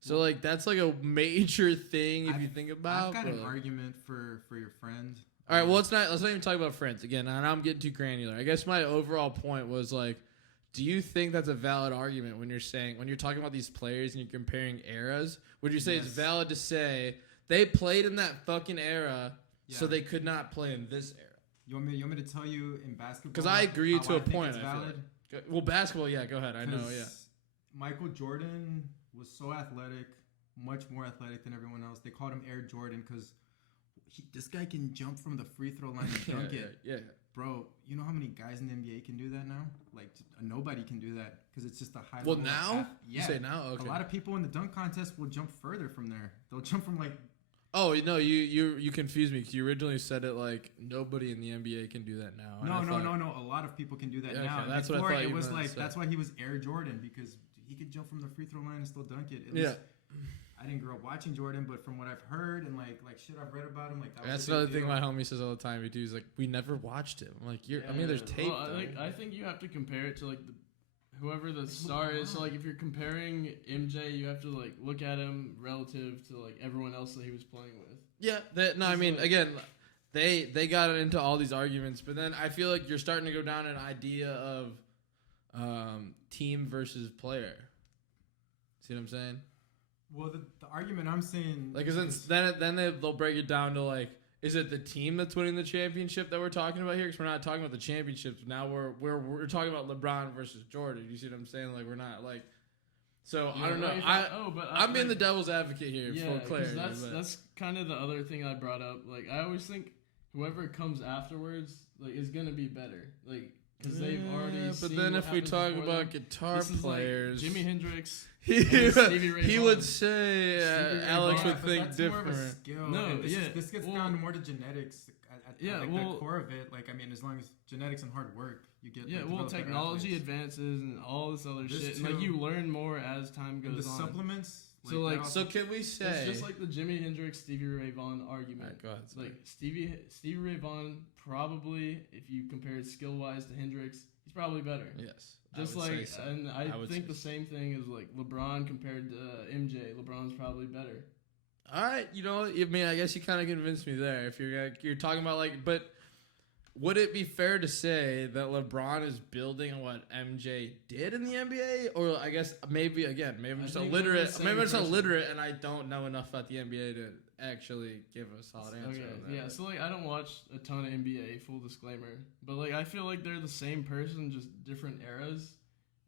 So like that's like a major thing if you think about. I've got an but- argument for your friend. All right, well, let's not even talk about friends again. And I'm getting too granular. I guess my overall point was like, do you think that's a valid argument when you're talking about these players and you're comparing eras? Would you say it's Yes. valid to say they played in that fucking era, so Yeah. they could not play in this era? You want me to tell you in basketball? 'Cause I agree how to a think point, it's I feel valid? Well, basketball, yeah, go ahead. I know, 'Cause yeah. Michael Jordan was so athletic, much more athletic than everyone else. They called him Air Jordan because this guy can jump from the free throw line and dunk it. Yeah. Bro, you know how many guys in the NBA can do that now? Like, nobody can do that because it's just a high Well, level. now? Yeah. You say now? Okay. A lot of people in the dunk contest will jump further from there. They'll jump from like. Oh no, you confused me. 'Cause you originally said it like nobody in the NBA can do that now. No. A lot of people can do that Yeah, now. okay, that's what I Before, thought it you was meant like to say. that's why he was Air Jordan, because he could jump from the free throw line and still dunk it. At Yeah. least I didn't grow up watching Jordan, but from what I've heard and like shit I've read about him, like that was That's a big another thing deal. my homie says all the time. He do. He's like, we never watched him. I'm like, I mean, there's tape. Well, I think you have to compare it to like whoever the star is. So like if you're comparing MJ, you have to like look at him relative to like everyone else that he was playing with. Yeah. I mean, again, they got into all these arguments, but then I feel like you're starting to go down an idea of team versus player. See what I'm saying? Well, the argument I'm saying, Like, then they'll break it down to like, is it the team that's winning the championship that we're talking about here? Because we're not talking about the championships. Now we're talking about LeBron versus Jordan. You see what I'm saying? Like, we're not like. So Yeah, I don't know. but I'm being the devil's advocate here Yeah, for clarity. that's kind of the other thing I brought up. Like I always think whoever comes afterwards like is gonna be better. Like because they've already. But seen then what if we happens talk before about them. guitar This is players, like Jimi Hendrix. he Stevie Ray he Vaughan. would say Stevie Ray Alex Vaughan, would but think that's more of a different. skill. No, and yeah, this gets well- down more to genetics. Yeah, like well- the core of it. Like I mean, as long as genetics and hard work, you get. Yeah, like, well, develop better technology athletes. advances and all this other This shit. And, like too- you learn more as time And goes the on. supplements. So, like, that also- So can we say? It's just like the Jimi Hendrix, Stevie Ray Vaughan argument. Alright, go ahead, sorry. Like Stevie Ray Vaughan probably, if you compare it skill wise to Hendrix, he's probably better. Yes. I Just would like, say so. and I would think say the so. same thing is like LeBron compared to MJ. LeBron's probably better. All right, you know, I mean, I guess you kind of convinced me there. If you're talking about like, but would it be fair to say that LeBron is building on what MJ did in the NBA, or I guess maybe I'm just think they're the illiterate. same Maybe I'm just person. illiterate, and I don't know enough about the NBA to actually give a solid answer. Okay, on that. yeah. So like, I don't watch a ton of NBA. Full disclaimer, but like, I feel like they're the same person, just different eras.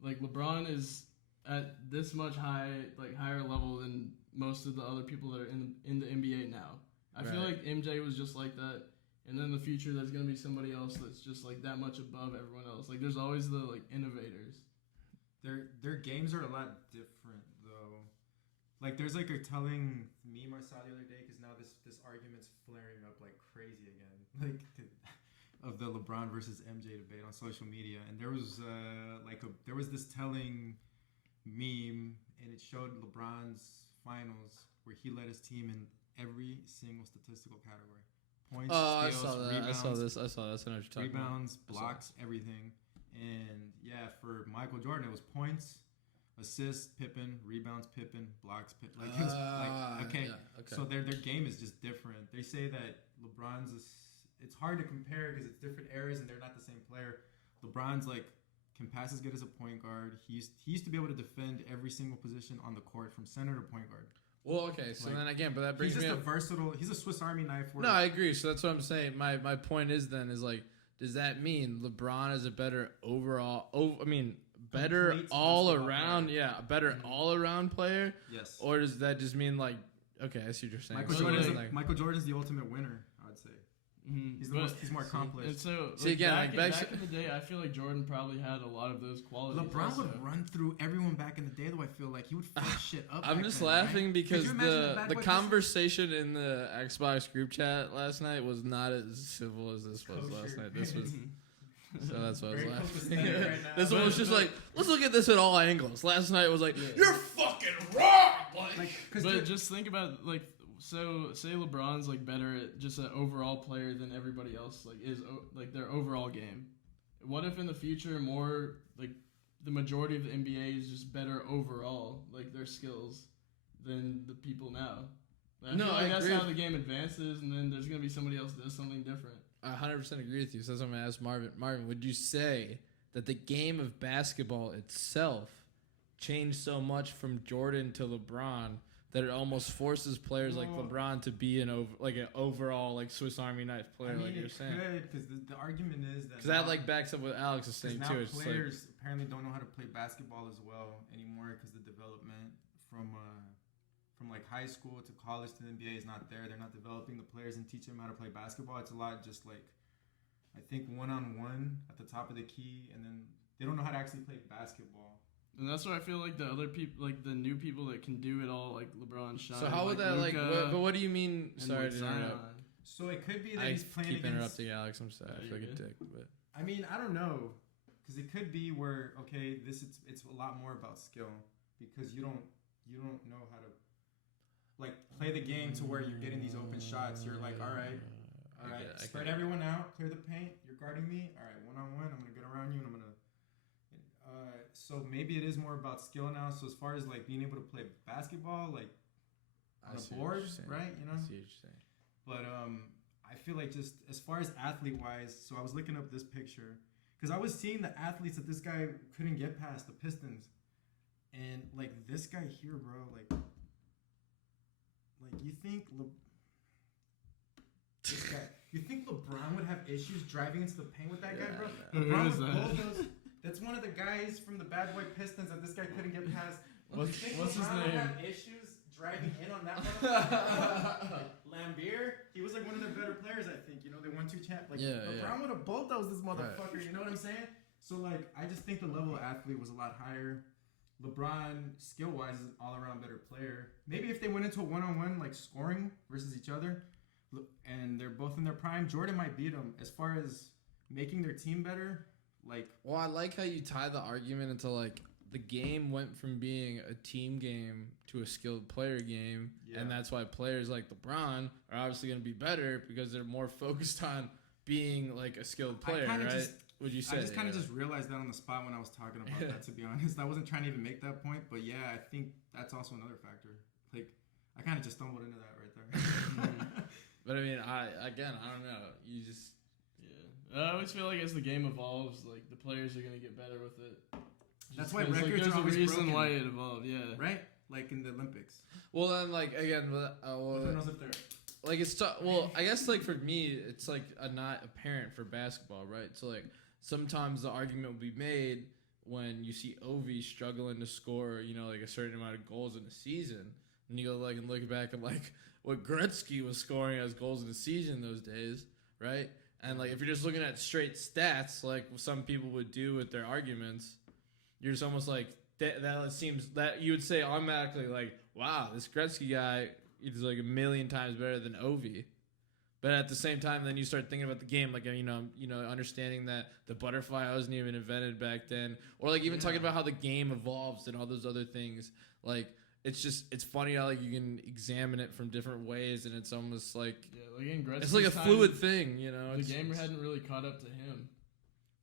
Like LeBron is at this much higher level than most of the other people that are in the NBA now. I feel Right. like MJ was just like that, and then in the future there's gonna be somebody else that's just like that much above everyone else. Like there's always the like innovators. Their games are a lot different though. Like there's like a telling meme I saw the other day, because now this argument's flaring up like crazy again. Like of the LeBron versus MJ debate on social media, and there was there was this telling meme, and it showed LeBron's finals where he led his team in every single statistical category: points, Oh, steals, I saw that. rebounds, I saw this. I know what you're talking rebounds, I saw blocks, everything. And yeah, for Michael Jordan, it was points, assists, Pippen, rebounds, Pippen, blocks, Pippen. Like, it was like okay. Yeah, okay. So their game is just different. They say that LeBron's it's hard to compare because it's different eras and they're not the same player. LeBron's like can pass as good as a point guard. He used to be able to defend every single position on the court from center to point guard. Well, okay. So Like, then again, but that brings He's me just a up. versatile. He's a Swiss Army knife. Where No, I agree. So that's what I'm saying. My point is like, does that mean LeBron is a better overall? Better Complete all basketball around? player. Yeah, a better all around player. yes. Or does that just mean like, okay, I see what you're saying. Michael So Jordan's then, the- like, Michael Jordan's the ultimate winner, I would say. Mm-hmm. He's more accomplished. And so See, again, like, back in the day, I feel like Jordan probably had a lot of those qualities. LeBron also. would run through everyone back in the day, though. I feel like he would fuck shit up. I'm back just then, laughing right? because Could you imagine the bad the boy conversation in the Xbox group chat last night was not as civil as this was last Kosher. night. This was so that's why I was Very laughing. copacetic right now. This one was just like, let's look at this at all angles. Last night was like, Yeah. you're fucking wrong. Like, because But just think about like, so say LeBron's like better at just an overall player than everybody else like is like their overall game. What if in the future more like the majority of the NBA is just better overall, like their skills, than the people now? I No, feel like I that's agree. how the game advances, and then there's gonna be somebody else that does something different. I 100% agree with you. So that's what I'm going to ask Marvin. Marvin, would you say that the game of basketball itself changed so much from Jordan to LeBron that it almost forces players like Well- LeBron to be an overall like Swiss Army knife player, like you're saying? because the argument is that Because that like backs up what Alex is saying now too. It's just like, players apparently don't know how to play basketball as well anymore because the development from like high school to college to the NBA is not there. They're not developing the players and teaching them how to play basketball. It's a lot just like, I think, one-on-one at the top of the key, and then they don't know how to actually play basketball. And that's where I feel like the other people, like the new people that can do it all, like LeBron, Shine. So how would that Luka, but what do you mean? and, Sorry like, to interrupt. Zion. So it could be that I he's playing keep against. interrupting Alex. I'm sorry. I Yeah, feel like you're a good. dick, but I mean, I don't know, because it could be where it's a lot more about skill because you don't know how to like play the game to where you're getting these open shots. You're like, all right, spread everyone out, clear the paint. You're guarding me. All right, 1-on-1. I'm gonna get around you and I'm gonna. So maybe it is more about skill now. So as far as like being able to play basketball, like on a board, right? You know. I see what you're saying. But I feel like just as far as athlete wise, so I was looking up this picture because I was seeing the athletes that this guy couldn't get past, the Pistons, and like this guy here, bro, like you think this guy, you think LeBron would have issues driving into the paint with that guy, bro? Who LeBron is would that? bulldoze. That's one of the guys from the Bad Boy Pistons that this guy couldn't get past. What's you think his LeBron would name? have issues driving in on that one? Lambeer, he was like one of their better players, I think. You know, they won 2 champs. Like LeBron would have bulldozed this motherfucker. You know what I'm saying? So like, I just think the level of athlete was a lot higher. LeBron, skill wise, is an all around better player. Maybe if they went into a 1-on-1 like scoring versus each other, and they're both in their prime, Jordan might beat him. As far as making their team better, like. Well, I like how you tie the argument into like the game went from being a team game to a skilled player game, and that's why players like LeBron are obviously going to be better because they're more focused on being like a skilled player, right? Would you say? I just kind of just realized that on the spot when I was talking about that. To be honest, I wasn't trying to even make that point, but yeah, I think that's also another factor. Like, I kind of just stumbled into that right there. But I mean, I don't know. You just I always feel like as the game evolves, like the players are gonna get better with it. That's why records there's are always a reason broken. why it evolved, yeah. Right? Like in the Olympics. well then like again, Who knows if they're like it's well, I guess like for me, it's like not apparent for basketball, right? So like sometimes the argument will be made when you see Ovi struggling to score, you know, like a certain amount of goals in a season, and you go like and look back at like what Gretzky was scoring as goals in a season those days, right? And like if you're just looking at straight stats, like some people would do with their arguments, you're just almost like that seems that you would say automatically like, wow, this Gretzky guy is like a million times better than Ovi. But at the same time, then you start thinking about the game, like you know, understanding that the butterfly wasn't even invented back then, or like even talking about how the game evolves and all those other things. Like it's funny how like you can examine it from different ways, and it's almost like like in Gretzky's it's like a time, fluid thing, you know. The game hadn't really caught up to him.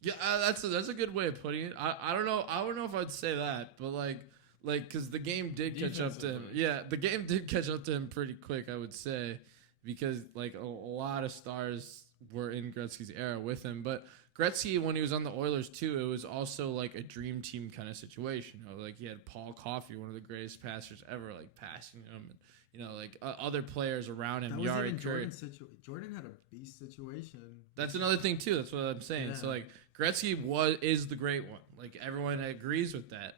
Yeah, that's a good way of putting it. I don't know if I'd say that, but like because the game did catch up to him. Yeah, the game did catch up to him pretty quick, I would say, because like a lot of stars were in Gretzky's era with him. But Gretzky, when he was on the Oilers too, it was also like a dream team kind of situation. You know, like he had Paul Coffey, one of the greatest passers ever, like passing him, and you know, like other players around him. That was Yari even Curry. Jordan had a beast situation. That's another thing too. That's what I'm saying. Yeah. So like Gretzky is the great one. Like everyone agrees with that.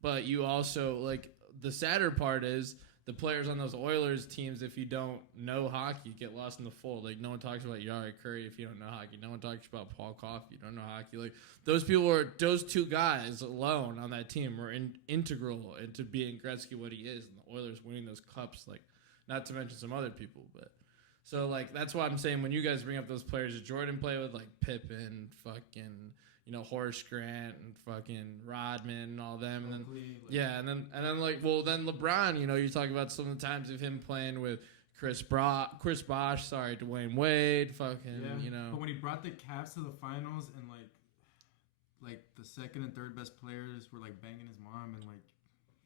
But you also like the sadder part is the players on those Oilers teams, if you don't know hockey, get lost in the fold. Like no one talks about Yari Curry if you don't know hockey. No one talks about Paul Coffey if you don't know hockey. Like those two guys alone on that team were integral into being Gretzky what he is, and the Oilers winning those cups. Like not to mention some other people, but. So, like, that's why I'm saying when you guys bring up those players that Jordan played with, like Pippen, fucking, you know, Horace Grant and fucking Rodman and all them. And then, and then, like, well, then LeBron, you know, you talk about some of the times of him playing with Chris Bosh, Dwayne Wade, you know. But when he brought the Cavs to the finals and, like the second and third best players were, like, banging his mom and, like,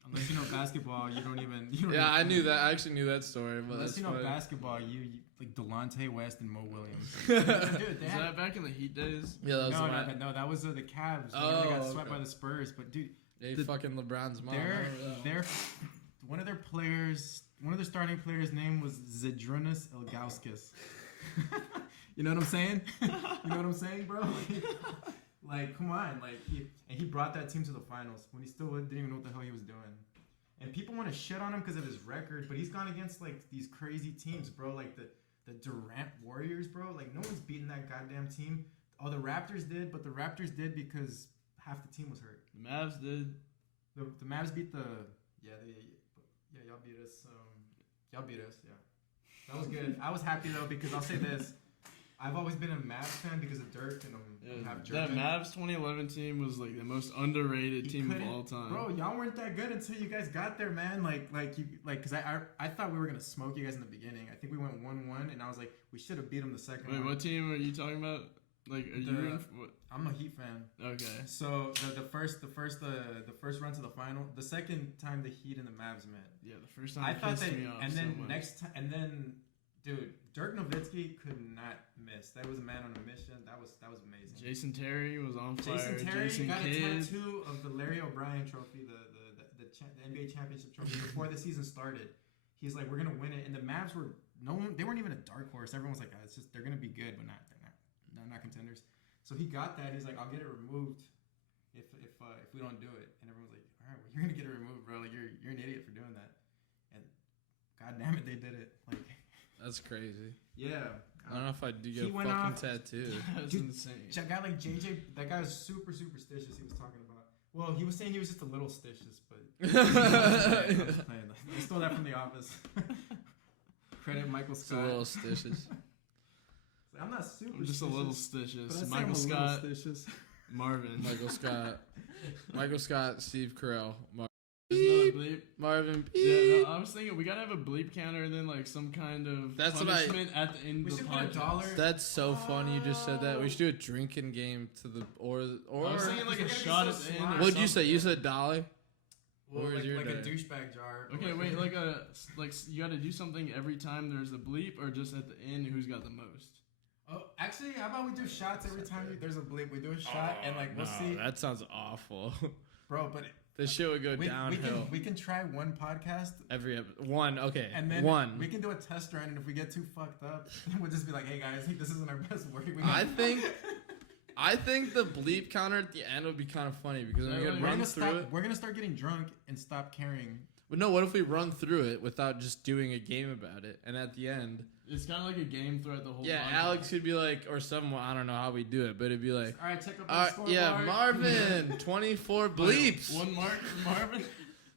unless you know basketball, you don't even. I knew that. I actually knew that story. But unless you know funny. Basketball, you like Delonte West and Mo Williams. Dude, was that back in the Heat days? Yeah, that was no, that was the Cavs. Oh, they got swept by the Spurs. But dude, fucking LeBron's mom. Their one of their starting players' name was Zydrunas Ilgauskas. You know what I'm saying? You know what I'm saying, bro? Like, come on, like he brought that team to the finals when he still didn't even know what the hell he was doing. And people want to shit on him because of his record, but he's gone against like these crazy teams, bro. Like the Durant Warriors, bro. Like no one's beating that goddamn team. Oh, the Raptors did, but the Raptors did because half the team was hurt. The Mavs did. The Mavs beat the y'all beat us. Y'all beat us. Yeah, that was good. I was happy though because I'll say this. I've always been a Mavs fan because of Dirk and I'm half German. That Mavs 2011 team was like the most underrated team of all time. Bro, y'all weren't that good until you guys got there, man. Because I thought we were gonna smoke you guys in the beginning. I think we went 1-1, and I was like, we should have beat them the second one. Wait, what team are you talking about? Like, are you rooting for what? I'm a Heat fan. Okay. So the first run to the final, the second time the Heat and the Mavs met. Yeah, the first time I thought pissed that, me off and then so much. next time, and then, dude, Dirk Nowitzki could not miss. That was a man on a mission. That was amazing. Jason Terry was on fire. Jason Terry got Kidd. a tattoo of the Larry O'Brien trophy, the NBA championship trophy before the season started. He's like, we're gonna win it, and the Mavs they weren't even a dark horse. Everyone was like, it's just they're gonna be good, but they're not contenders. So he got that. He's like, I'll get it removed if we don't do it. And everyone's like, all right, well, you're gonna get it removed, bro. Like you're an idiot for doing that. And god damn it, they did it. Like That's crazy. yeah. I don't know if I do get He a went fucking off- tattoo. That's Dude, insane. A guy like JJ, that guy was super superstitious. He was talking about. Well, he was saying he was just a little stitious, but I'm just playing. I stole that from The Office. Credit Michael It's a Scott. little stitches. I'm not super. I'm just a little stitious, stitious. but I'd say I'm Michael a little Scott, stitious. Marvin. Michael Scott, Steve Carell, There's not a bleep. Marvin. Yeah, no, I was thinking we gotta have a bleep counter and then like some kind of That's what punishment at the end We of the should put podcast. $1. That's so funny you just said that. We should do a drinking game to the or. I was thinking like We're a gonna be shot so at the end. smart. or What'd you say? something. You said dolly. Well, Where's your like a day? douchebag jar. Okay, wait, like you got to do something every time there's a bleep, or just at the end, who's got the most? Oh, actually, how about we do shots every time there's a bleep? We do a shot and like we'll see, That sounds awful. bro. But This shit would go downhill. we can try one podcast Every one, okay, and then one. we can do a test run, and if we get too fucked up, we'll just be like, hey guys, this isn't our best work. I think the bleep counter at the end would be kind of funny because we could run through it. We're gonna start getting drunk and stop caring. But no, what if we run through it without just doing a game about it? And at the end, It's kind of like a game throughout the whole. yeah, podcast. Alex could be like, or someone, I don't know how we do it, but it'd be like, All right, check up the scoreboard. yeah, Marvin, 24 bleeps. One mark for Marvin.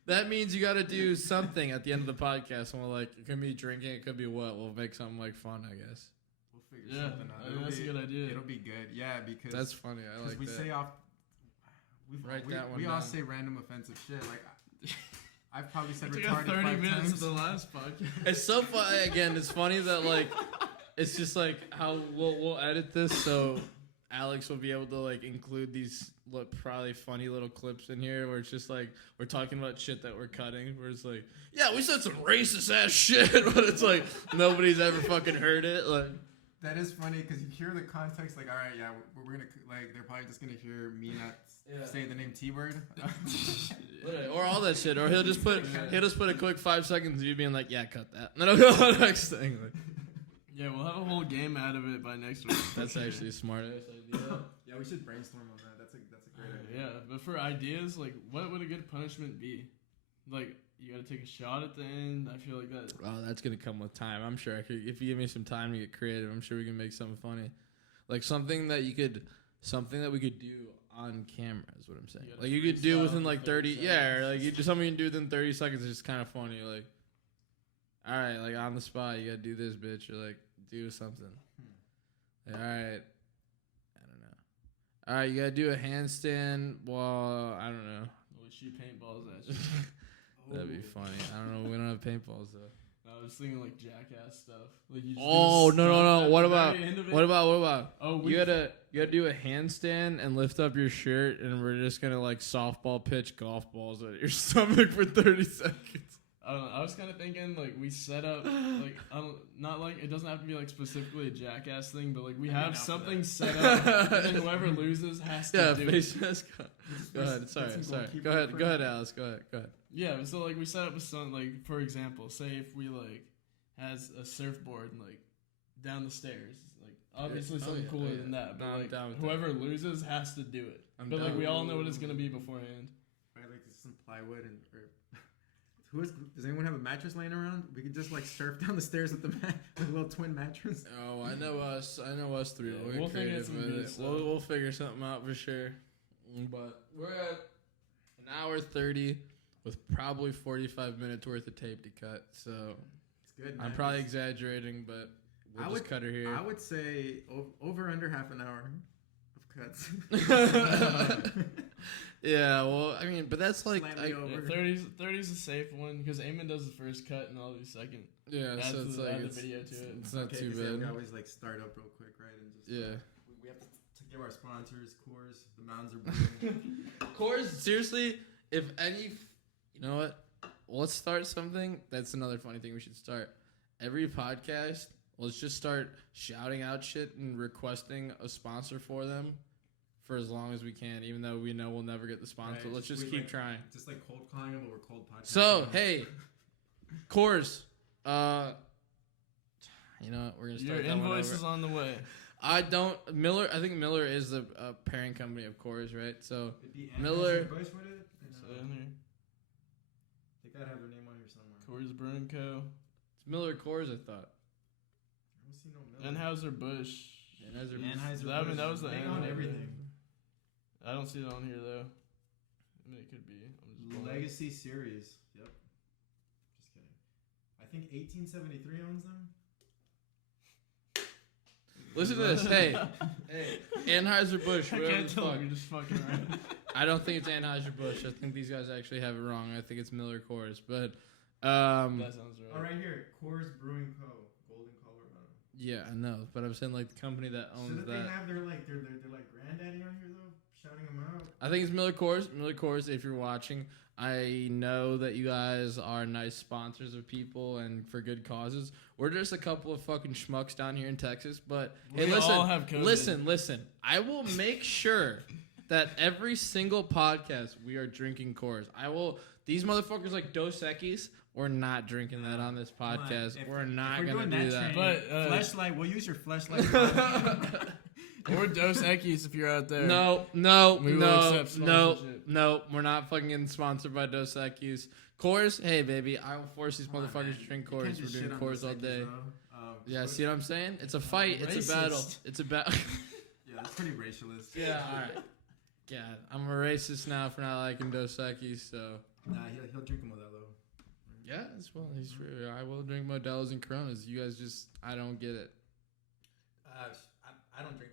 That means you got to do something at the end of the podcast. And we're like, it could be drinking, it could be what? We'll make something like fun, I guess. We'll figure Yeah, something out. I think that's a good idea. It'll be good. Yeah, because That's funny. I like we that. say off. Write that one We all down. say random offensive shit. Like I've probably said We got retarded 30 5 minutes times. of the last podcast. It's so funny. Again, it's funny that like, it's just like how we'll edit this so Alex will be able to like include these probably funny little clips in here where it's just like we're talking about shit that we're cutting. Where it's like, yeah, we said some racist ass shit, but it's like nobody's ever fucking heard it. Like That is funny because you hear the context. Like, all right, yeah, we're gonna like. They're probably just gonna hear me not say the name T-word. or all that shit, or he'll just put a quick 5 seconds of you being like, yeah, cut that, and then I'll go on the next thing. Like, Yeah, we'll have a whole game out of it by next week. that's actually a smart ass idea. Yeah, we should brainstorm on that. That's a great idea. Yeah, but for ideas, like, what would a good punishment be? Like, you gotta take a shot at the end. I feel like that. Oh, that's gonna come with time. I'm sure. If you give me some time to get creative, I'm sure we can make something funny, like something that we could do on camera. Is what I'm saying. You Like you could do freestyle within for like 30 30. Yeah, or seconds. like you do something you can do within 30 seconds. It's just kind of funny. Like, all right, like on the spot, you gotta do this, bitch, or like do something. Like, all right, I don't know. All right, you gotta do a handstand while I don't know. We'll shoot paintballs at you. That'd be funny. I don't know. We don't have paintballs though. I was thinking like jackass stuff. Like you just Oh do a no. stunt at What the about very end of it. what about? Oh, You gotta do a handstand and lift up your shirt, and we're just gonna like softball pitch golf balls at your stomach for 30 seconds. I don't know. I was kind of thinking like we set up like not like it doesn't have to be like specifically a jackass thing, but like we have enough for something that. set up, and then whoever loses has to Yeah, do face it. mask. Go ahead. Sorry. goalkeeper Go for- ahead, Alice. Go ahead. Yeah, so like we set up a something like for example, say if we like has a surfboard and like down the stairs, like obviously Oh, something yeah, cooler yeah. than that, but No, I'm like down with whoever loses has to do it. I'm But down like we with all know what it's gonna be beforehand. Right, like some plywood and. Does anyone have a mattress laying around? We could just like surf down the stairs with with a little twin mattress. Oh, I know us three. Yeah, We're we'll figure creative some with good it. stuff. We'll figure something out for sure. But we're at an an hour 30 with probably 45 minutes worth of tape to cut. So It's good, man. I'm probably exaggerating, but we'll just cut her here. I would say over under half an hour of cuts. Yeah, well, I mean, but that's like, Slightly over. 30's a safe one because Eamon does the first cut and I'll do second. yeah, so it's like, add the it's, video to it. it's not Okay, too 'cause, yeah, bad. we always like start up real quick, right? And just Yeah. we have to give our sponsors, Coors, the mounds are blue. Coors, seriously, if any, you know what? Let's start something. That's another funny thing we should start. Every podcast, let's just start shouting out shit and requesting a sponsor for them for as long as we can, even though we know we'll never get the sponsor. Right, Let's just we, keep like, trying. Just like cold calling them, but we're cold podcasting. So, hey, Coors, you know what? We're going to Your start that one invoice over. is on the way. I think Miller is the parent company of Coors, right? So, It'd be Miller- Anheuser-Busch, would it? So in here, They gotta have their name on here somewhere. Coors Brewing Co. it's Miller Coors, I thought. I don't see no Miller. Anheuser-Busch. Anheuser-Busch. I mean, that was the They end own of it. everything. I don't see it on here though. I mean, it could be. I'm just pulling it. Legacy Series. Yep. Just kidding. I think 1873 owns them. Listen to this. Hey, Anheuser-Busch, I whatever can't the tell fuck. if you're just fucking around. I don't think it's Anheuser-Busch. I think these guys actually have it wrong. I think it's Miller Coors. But, That sounds Oh, right. right here. Coors Brewing Co. Golden, Colorado. yeah, I know. But I'm saying, like, the company that owns Shouldn't that. they have their like granddaddy on here though, shouting them out? I think it's Miller Coors. Miller Coors, if you're watching, I know that you guys are nice sponsors of people and for good causes. We're just a couple of fucking schmucks down here in Texas. But, hey, We listen. all have COVID. Listen. I will make sure that every single podcast we are drinking Coors. These motherfuckers like Dos Equis, we're not drinking that on this Come on, podcast. if- We're if not we're going to doing do that. train, But, Fleshlight, we'll use your Fleshlight. Or Dos Equis if you're out there. No, We will accept sponsorship. we're not fucking getting sponsored by Dos Equis. Coors, hey baby, I will force these Come on, motherfuckers man. to drink You can't Coors. We're just doing shit on Coors Dos all Equis, day. though. Yeah, see what I'm saying? It's a fight. It's a battle. Racist. It's a battle. Yeah, that's pretty racialist. Yeah, all right. God, I'm a racist now for not liking Dos Equis, so. Nah, he'll drink a Modelo. Yeah, that's well, he's true. I will drink Modelo's and Coronas. You guys just, I don't get it. I don't drink.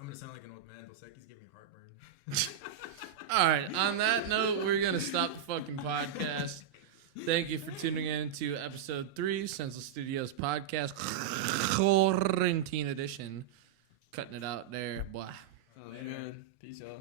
I'm gonna sound like an old man. Dos Equis give me heartburn. All right, on that note, we're going to stop the fucking podcast. Thank you for tuning in to episode 3, Senseless Studios podcast, quarantine edition. Cutting it out there. Blah. Oh, man. Peace out.